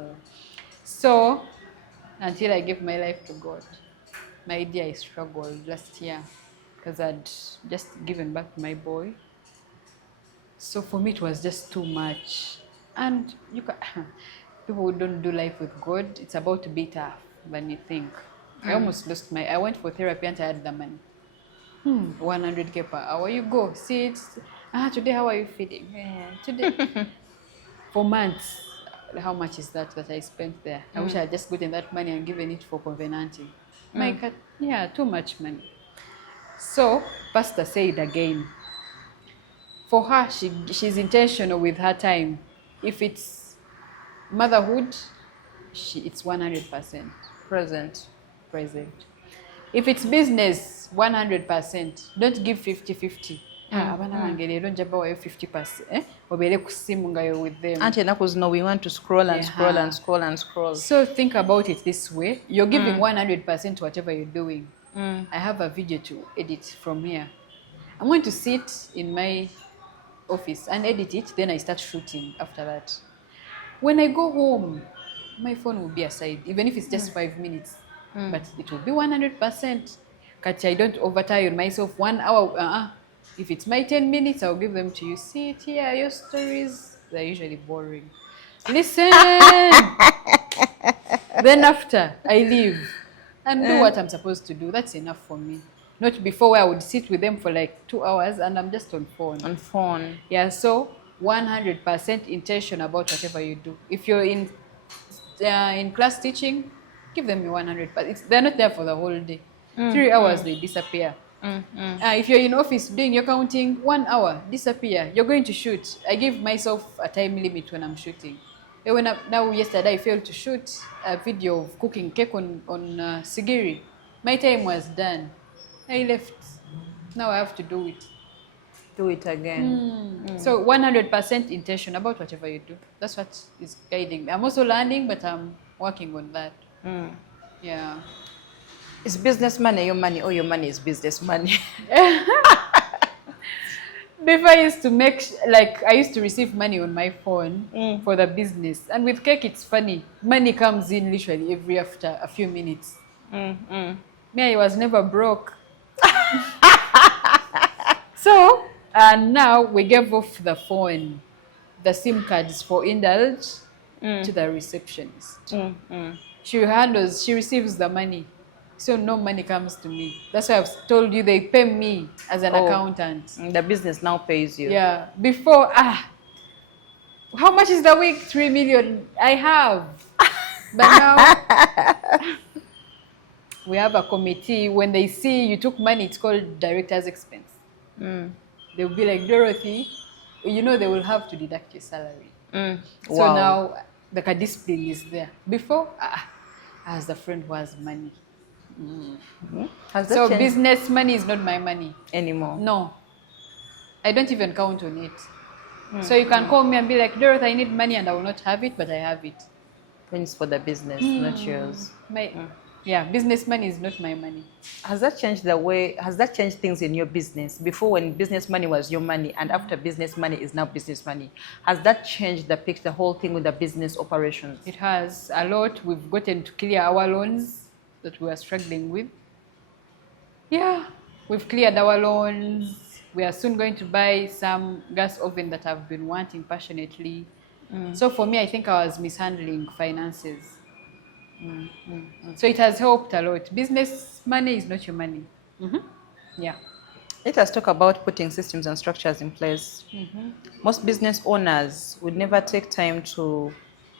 So, until I gave my life to God, my dear, I struggled last year because I'd just given back to my boy. So for me, it was just too much. And you can, people who don't do life with God, it's about to be tough than you think. I almost lost I went for therapy and I had the money. 100K per hour. You go, see it. Today, how are you feeling? Yeah, today. For months, how much is that I spent there? I wish I had just gotten that money and given it for covenanting. My cat, yeah, too much money. So, Pastor said again, for her, she's intentional with her time. If it's motherhood, it's 100% present. present. If it's business, 100%. Don't give 50-50. Abana bange leero njja bawayo 50%. Obeere ku ssimu nga you're with them. Auntie ennaku zino we want to scroll and scroll and scroll and scroll. So think about it this way. You're giving 100% to whatever you're doing. I have a video to edit from here. I'm going to sit in my office and edit it, then I start shooting after that. When I go home, my phone will be aside, even if it's just 5 minutes. But it will be 100%. Kati, I don't overtire myself 1 hour. If it's my 10 minutes, I'll give them to you. See it here, your stories, they're usually boring. Listen! Then after, I leave and do what I'm supposed to do. That's enough for me. Not before where I would sit with them for like 2 hours and I'm just on phone. On phone. Yeah, so 100% intention about whatever you do. If you're in class teaching, give them your 100%. But they're not there for the whole day. 3 hours, they disappear. If you're in office doing your counting, 1 hour, disappear. You're going to shoot. I give myself a time limit when I'm shooting. Now, yesterday, I failed to shoot a video of cooking cake on Sigiri. My time was done. I left. Now I have to do it. Do it again. So 100% intention about whatever you do. That's what is guiding me. I'm also learning, but I'm working on that. Yeah. Is business money your money or your money is business money? Before I used to I used to receive money on my phone for the business. And with cake, it's funny. Money comes in literally after a few minutes. Me, I was never broke. So, now we gave off the phone, the SIM cards for Indluge to the receptionist. She receives the money. So no money comes to me. That's why I've told you they pay me as an accountant. The business now pays you. Yeah. Before, how much is the week? 3 million. I have. But now, we have a committee. When they see you took money, it's called director's expense. They'll be like, Dorothy, they will have to deduct your salary. So now, the discipline is there. Before, I was the friend who has money. So business money is not my money anymore. No, I don't even count on it. So you can call me and be like, Dorothy, I need money, and I will not have it, but I have it. When it's for the business, not yours. Yeah, business money is not my money. Has that changed things in your business? Before, when business money was your money, and after business money is now business money, has that changed the picture, the whole thing with the business operations? It has a lot. We've gotten to clear our loans that we are struggling with. Yeah, we've cleared our loans. We are soon going to buy some gas oven that I've been wanting passionately. So for me, I think I was mishandling finances. So it has helped a lot. Business money is not your money. Yeah. Let us talk about putting systems and structures in place. Most business owners would never take time to,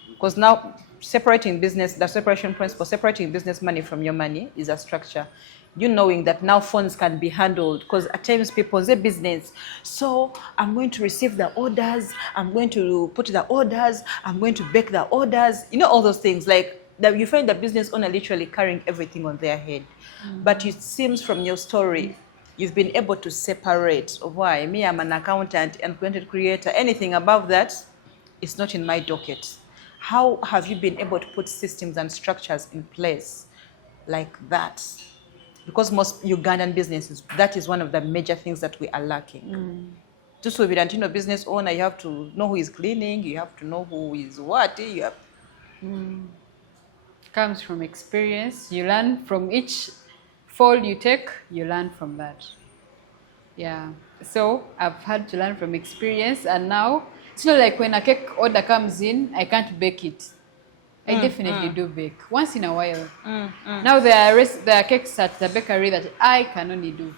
because now separating business, the separation principle, separating business money from your money is a structure. you knowing that now phones can be handled, because at times people say business, so I'm going to receive the orders, I'm going to put the orders, I'm going to bake the orders, all those things, like that. You find the business owner literally carrying everything on their head. But it seems from your story you've been able to separate. Why me, I'm an accountant and content creator, anything above that, it's not in my docket. How have you been able to put systems and structures in place like that? Because most Ugandan businesses, that is one of the major things that we are lacking. Just so a business owner, you have to know who is cleaning, you have to know who is what. You have... Comes from experience. You learn from each fall you take, you learn from that. Yeah. So I've had to learn from experience, and now it's not like when a cake order comes in, I can't bake it. I definitely do bake once in a while. Now there are cakes at the bakery that I can only do.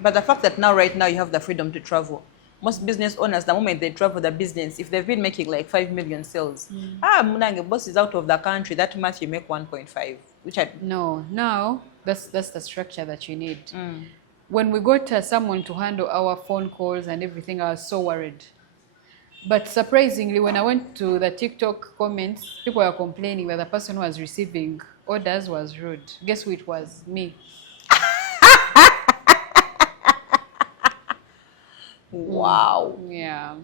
But the fact that right now you have the freedom to travel. Most business owners, the moment they travel the business, if they've been making like 5 million sales, Munange, boss is out of the country, that month you make 1.5, which No, now that's the structure that you need. When we got someone to handle our phone calls and everything, I was so worried. But surprisingly, when I went to the TikTok comments, people were complaining that the person who was receiving orders was rude. Guess who it was? Me. Wow. Yeah.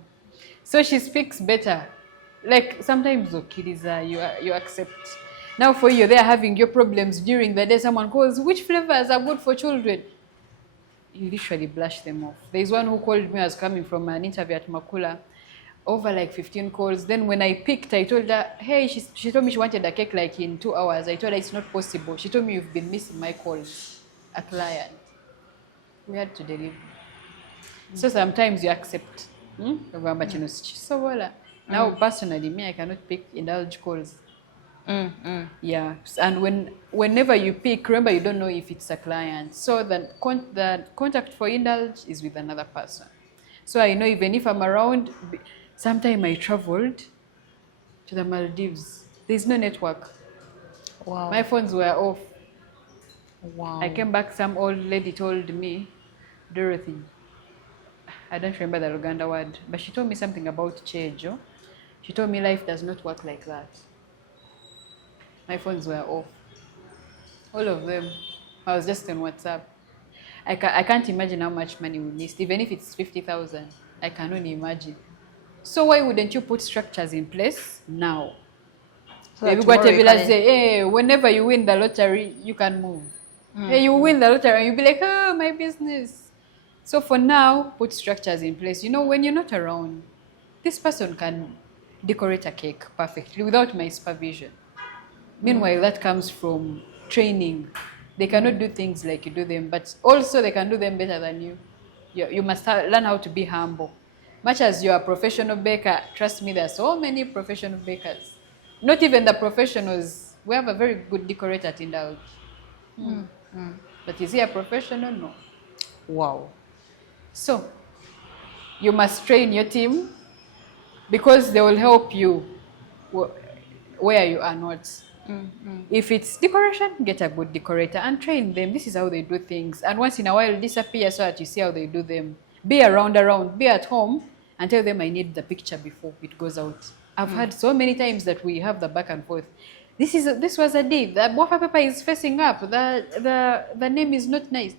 So she speaks better. Like sometimes Okiriza, you accept. Now for you, they're having your problems during the day. Someone calls, which flavors are good for children? You literally blush them off. There's one who called me, I was coming from an interview at Makula, over like 15 calls. Then when I picked, I told her, hey, she told me she wanted a cake like in 2 hours. I told her it's not possible. She told me, you've been missing my calls. A client. We had to deliver. So sometimes you accept. Now personally, me, I cannot pick Indluge calls. Yeah, and whenever you pick, remember you don't know if it's a client. So the contact for Indluge is with another person. So I know even if I'm around, sometime I traveled to the Maldives. There's no network. Wow. My phones were off. Wow. I came back, some old lady told me, Dorothy, I don't remember the Luganda word, but she told me something about chejo. She told me life does not work like that. My phones were off. All of them. I was just on WhatsApp. I can't imagine how much money we missed. Even if it's 50,000, I can only imagine. So why wouldn't you put structures in place now? So say, hey, whenever you win the lottery, you can move. Hey, you win the lottery and you'll be like, oh, my business. So for now, put structures in place. When you're not around, this person can decorate a cake perfectly without my supervision. Meanwhile, that comes from training. They cannot do things like you do them, but also they can do them better than you. You must learn how to be humble. Much as you're a professional baker, trust me, there are so many professional bakers. Not even the professionals. We have a very good decorator at Indluge. But is he a professional? No. Wow. So, you must train your team because they will help you where you are not. If it's decoration, get a good decorator and train them. This is how they do things. And once in a while, disappear so that you see how they do them. Be around, be at home and tell them I need the picture before it goes out. I've had so many times that we have the back and forth. This was a day. The wafer paper is facing up. The name is not nice,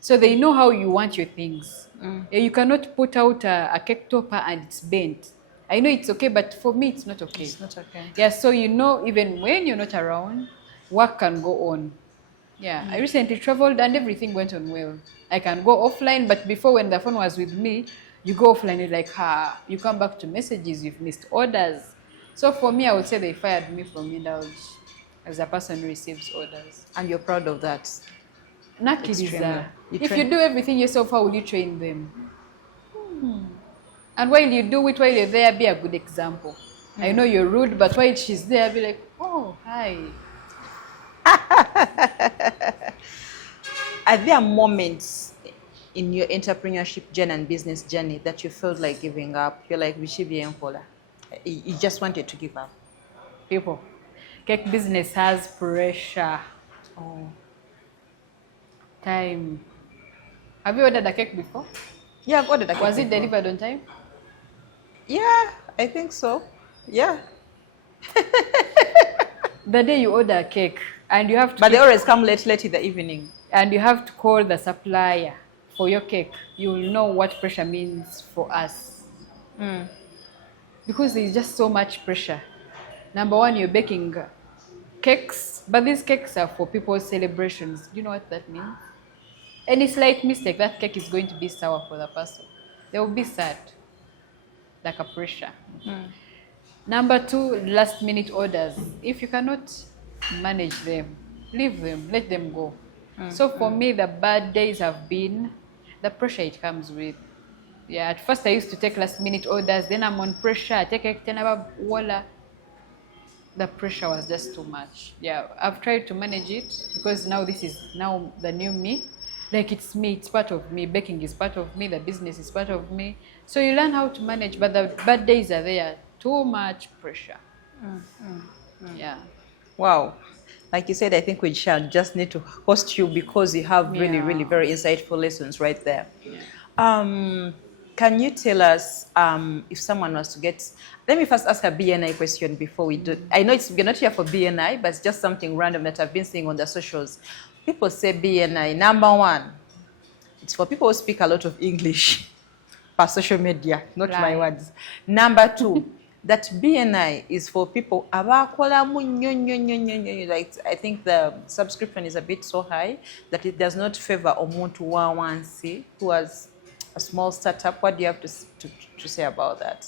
So they know how you want your things. You cannot put out a cake topper and it's bent. I know it's okay, but for me it's not okay. It's not okay. Yeah, so even when you're not around, work can go on. Yeah, I recently traveled and everything went on well. I can go offline, but before when the phone was with me, you go offline, you're like, you come back to messages, you've missed orders. So for me, I would say they fired me from Indluge as a person who receives orders. And you're proud of that? Nakiriza. If you do everything yourself, how will you train them? And while you do it, while you're there, be a good example. I know you're rude, but while she's there, be like, oh, hi. Are there moments in your entrepreneurship journey and business journey that you felt like giving up? You're like, you just wanted to give up? People. Cake business has pressure. Oh. Time. Have you ordered a cake before? Yeah, I've ordered a cake Was it before. delivered on time? Yeah, I think so. Yeah. The day you order a cake and you have to But they always come late in the evening. and you have to call the supplier for your cake, you will know what pressure means for us. Because there's just so much pressure. Number one, you're baking cakes, but these cakes are for people's celebrations. Do you know what that means? Any slight mistake, that cake is going to be sour for the person. They will be sad, like a pressure. Number two, last minute orders. If you cannot manage them, leave them, let them go. So for me, the bad days have been the pressure it comes with. Yeah, at first I used to take last minute orders, then I'm on pressure, I take it, the pressure was just too much. Yeah, I've tried to manage it because now this is now the new me. Like it's me, it's part of me. Baking is part of me, the business is part of me. So you learn how to manage, but the bad days are there. Too much pressure. Yeah. Wow. Like you said, I think we shall just need to host you because you have really, Yeah. really very insightful lessons right there. Yeah. Can you tell us if someone was to get... Let me first ask a BNI question before we do. I know we're not here for BNI, but it's just something random that I've been seeing on the socials. People say BNI, number one, it's for people who speak a lot of English per social media, not my Right. words. Number two, that BNI is for people abakolamu nnyo. Like I think the subscription is a bit so high that it does not favor omuntu wa wansi who has a small startup. What do you have to say about that?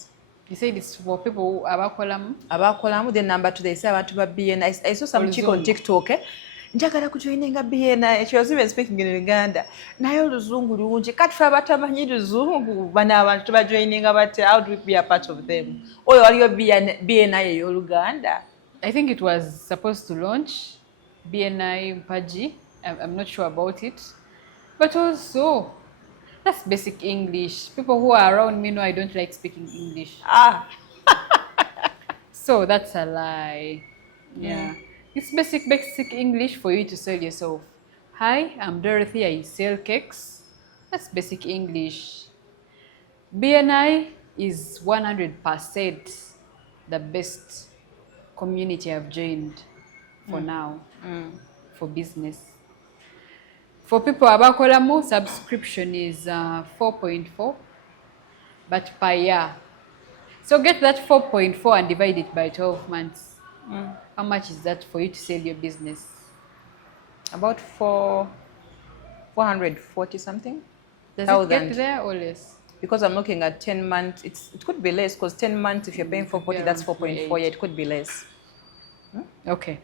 You said it's for people who Abakolamu, then number two, they say abantu ba BNI. I saw some chick on TikTok, njagala kujoininga BNI. She was even speaking in Uganda. Naye oluzungu lungi. Kati fe abatamanyi luzungu bano abantu bajoininga bate. How do we be a part of them? Oyo waliyo BNI ey'Oluganda. I think it was supposed to launch BNI Mpaji. I'm not sure about it. But also, that's basic English. People who are around me know I don't like speaking English. So that's a lie. Yeah. It's basic English for you to sell yourself. Hi, I'm Dorothy. I sell cakes. That's basic English. BNI is 100% the best community I've joined for now, for business. For people abakolamu, subscription is 4.4, but per year. So get that 4.4 and divide it by 12 months. How much is that for you to sell your business? About 440 something. Does Thousand. it get there or less? Because I'm looking at 10 months, it could be less because 10 months, if you're paying 440, that's 4.4. Yeah, it could be less. Okay.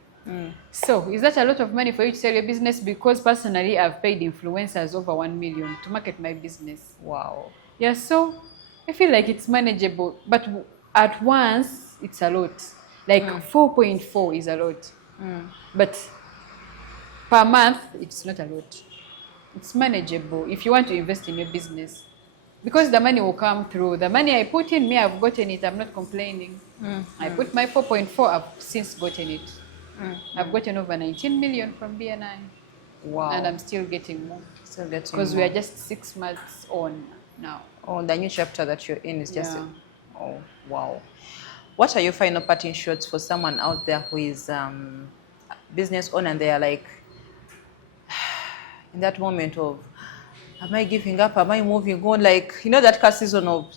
So is that a lot of money for you to sell your business? Because personally, I've paid influencers over 1 million to market my business. Wow. Yeah, so I feel like it's manageable, but at once it's a lot. Like 4.4 is a lot, but per month it's not a lot. It's manageable if you want to invest in your business, because the money will come through. The money I put in, I've gotten it. I'm not complaining. I put my 4.4. I've since gotten it. I've gotten over 19 million from BNI. Wow. And I'm still getting more. Still getting Because we more. are just 6 months on now. Oh, the new chapter that you're in is just... Yeah. Oh, wow. What are your final parting shots for someone out there who is business owner and they are like in that moment of, am I giving up? Am I moving on? Like, you know that season of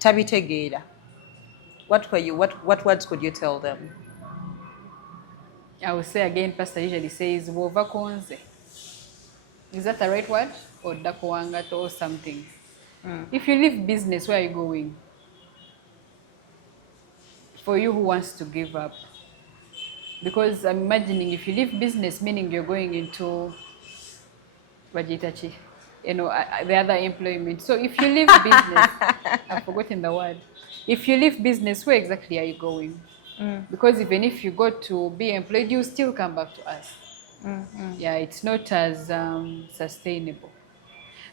Tabitegeda. What words could you tell them? I will say again, Pastor usually says, "Wova konze." Is that the right word? Or dakuwangato or something? If you leave business, where are you going? For you who wants to give up. Because I'm imagining if you leave business, meaning you're going into Wajitachi, the other employment. So if you leave business, I've forgotten the word. If you leave business, where exactly are you going? Because even if you go to be employed, you still come back to us. Yeah, it's not as sustainable.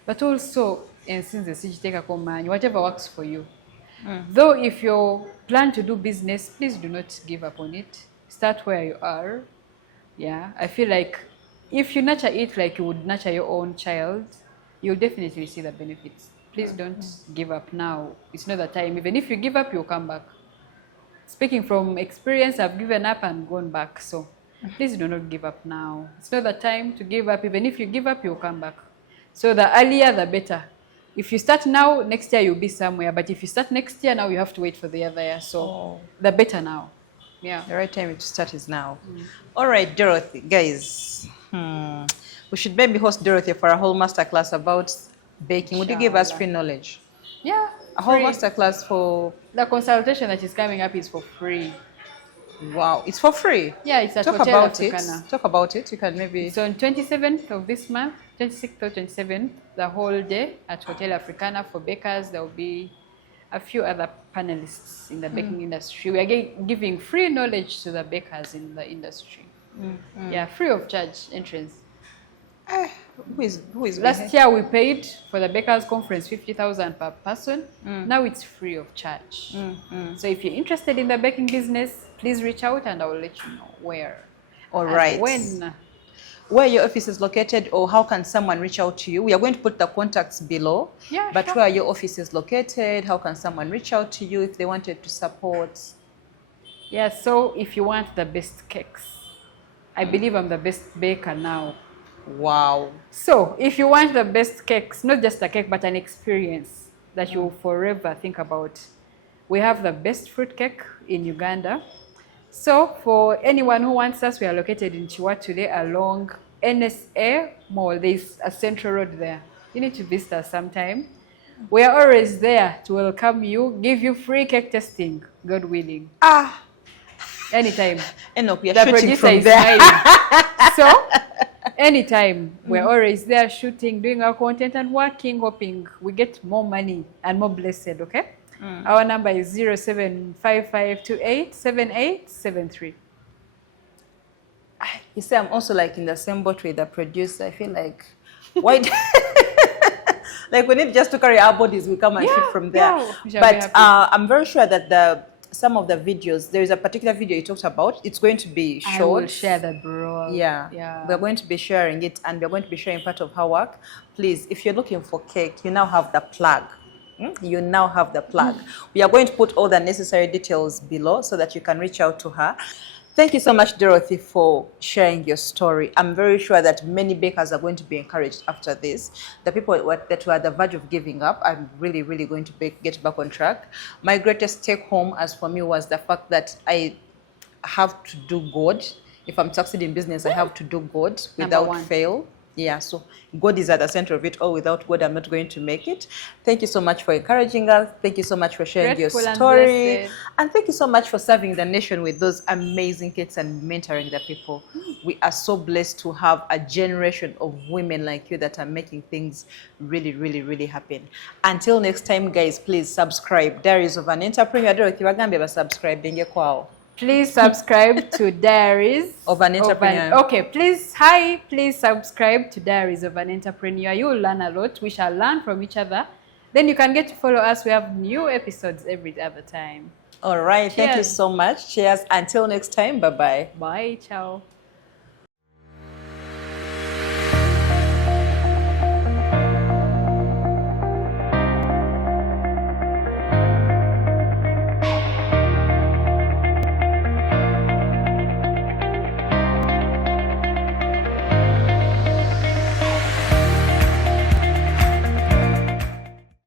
But also, and since the CGTeka Komani, whatever works for you. Though if you plan to do business, please do not give up on it. Start where you are. Yeah, I feel like if you nurture it like you would nurture your own child, you'll definitely see the benefits. Please don't give up now. It's not the time. Even if you give up, you'll come back. Speaking from experience, I've given up and gone back. So please do not give up now. It's not the time to give up. Even if you give up, you'll come back. So the earlier, the better. If you start now, next year you'll be somewhere. But if you start next year, now you have to wait for the other year. So the better now. Yeah. The right time to start is now. All right, Dorothy, guys. We should maybe host Dorothy for a whole masterclass about baking. Would you give us free knowledge? Yeah. A whole masterclass for... The consultation that is coming up is for free. Wow, it's for free? Yeah, it's at Talk Hotel about Africana. it. Talk about it. You can maybe... So on 27th of this month, 26th or 27th, the whole day at Hotel Africana for bakers. There will be a few other panelists in the baking industry. We are giving free knowledge to the bakers in the industry. Yeah, free of charge entrance. Who is Last year we paid for the bakers conference 50,000 per person. Now it's free of charge. So if you're interested in the baking business, please reach out and I will let you know where. All right. When. Where your office is located, or how can someone reach out to you? We are going to put the contacts below. Yeah, but sure. where your office is located, how can someone reach out to you if they wanted to support? Yeah, so if you want the best cakes, I believe I'm the best baker now. Wow. So if you want the best cakes, not just a cake, but an experience that you'll forever think about, we have the best fruit cake in Uganda. So for anyone who wants us, we are located in Chiwatule along NSA Mall. There's a central road there. You need to visit us sometime. We are always there to welcome you, give you free cake testing, God willing. Anytime. Enoch, we are The shooting producer from is there. smiling. So anytime, we're always there shooting, doing our content and working, hoping we get more money and more blessed, okay? Our number is 0755287873. You see, I'm also like in the same boat with the producer. I feel like, why? Like we need just to carry our bodies, we come and shoot from there. Yeah, but I'm very sure that some of the videos, there is a particular video you talked about. It's going to be short. I will share the bro. Yeah. We're going to be sharing it, and we're going to be sharing part of her work. Please, if you're looking for cake, you now have the plug. You now have the plug. We are going to put all the necessary details below so that you can reach out to her. Thank you so much, Dorothy, for sharing your story. I'm very sure that many bakers are going to be encouraged after this. The people that were at the verge of giving up, I'm really, really going to get back on track. My greatest take home, as for me, was the fact that I have to do good. If I'm succeeding in business, I have to do good without fail. Yeah, so God is at the center of it all. Without God, I'm not going to make it. Thank you so much for encouraging us. Thank you so much for sharing your story. And thank you so much for serving the nation with those amazing cakes and mentoring the people. We are so blessed to have a generation of women like you that are making things really, really, really happen. Until next time, guys, please subscribe. Diaries of an Entrepreneur. Dorothy, wagambe subscribe. Please subscribe to Diaries of an Entrepreneur. Okay, please subscribe to Diaries of an Entrepreneur. You will learn a lot. We shall learn from each other. Then you can get to follow us. We have new episodes every other time. All right. Cheers. Thank you so much. Cheers. Until next time. Bye-bye. Bye. Ciao.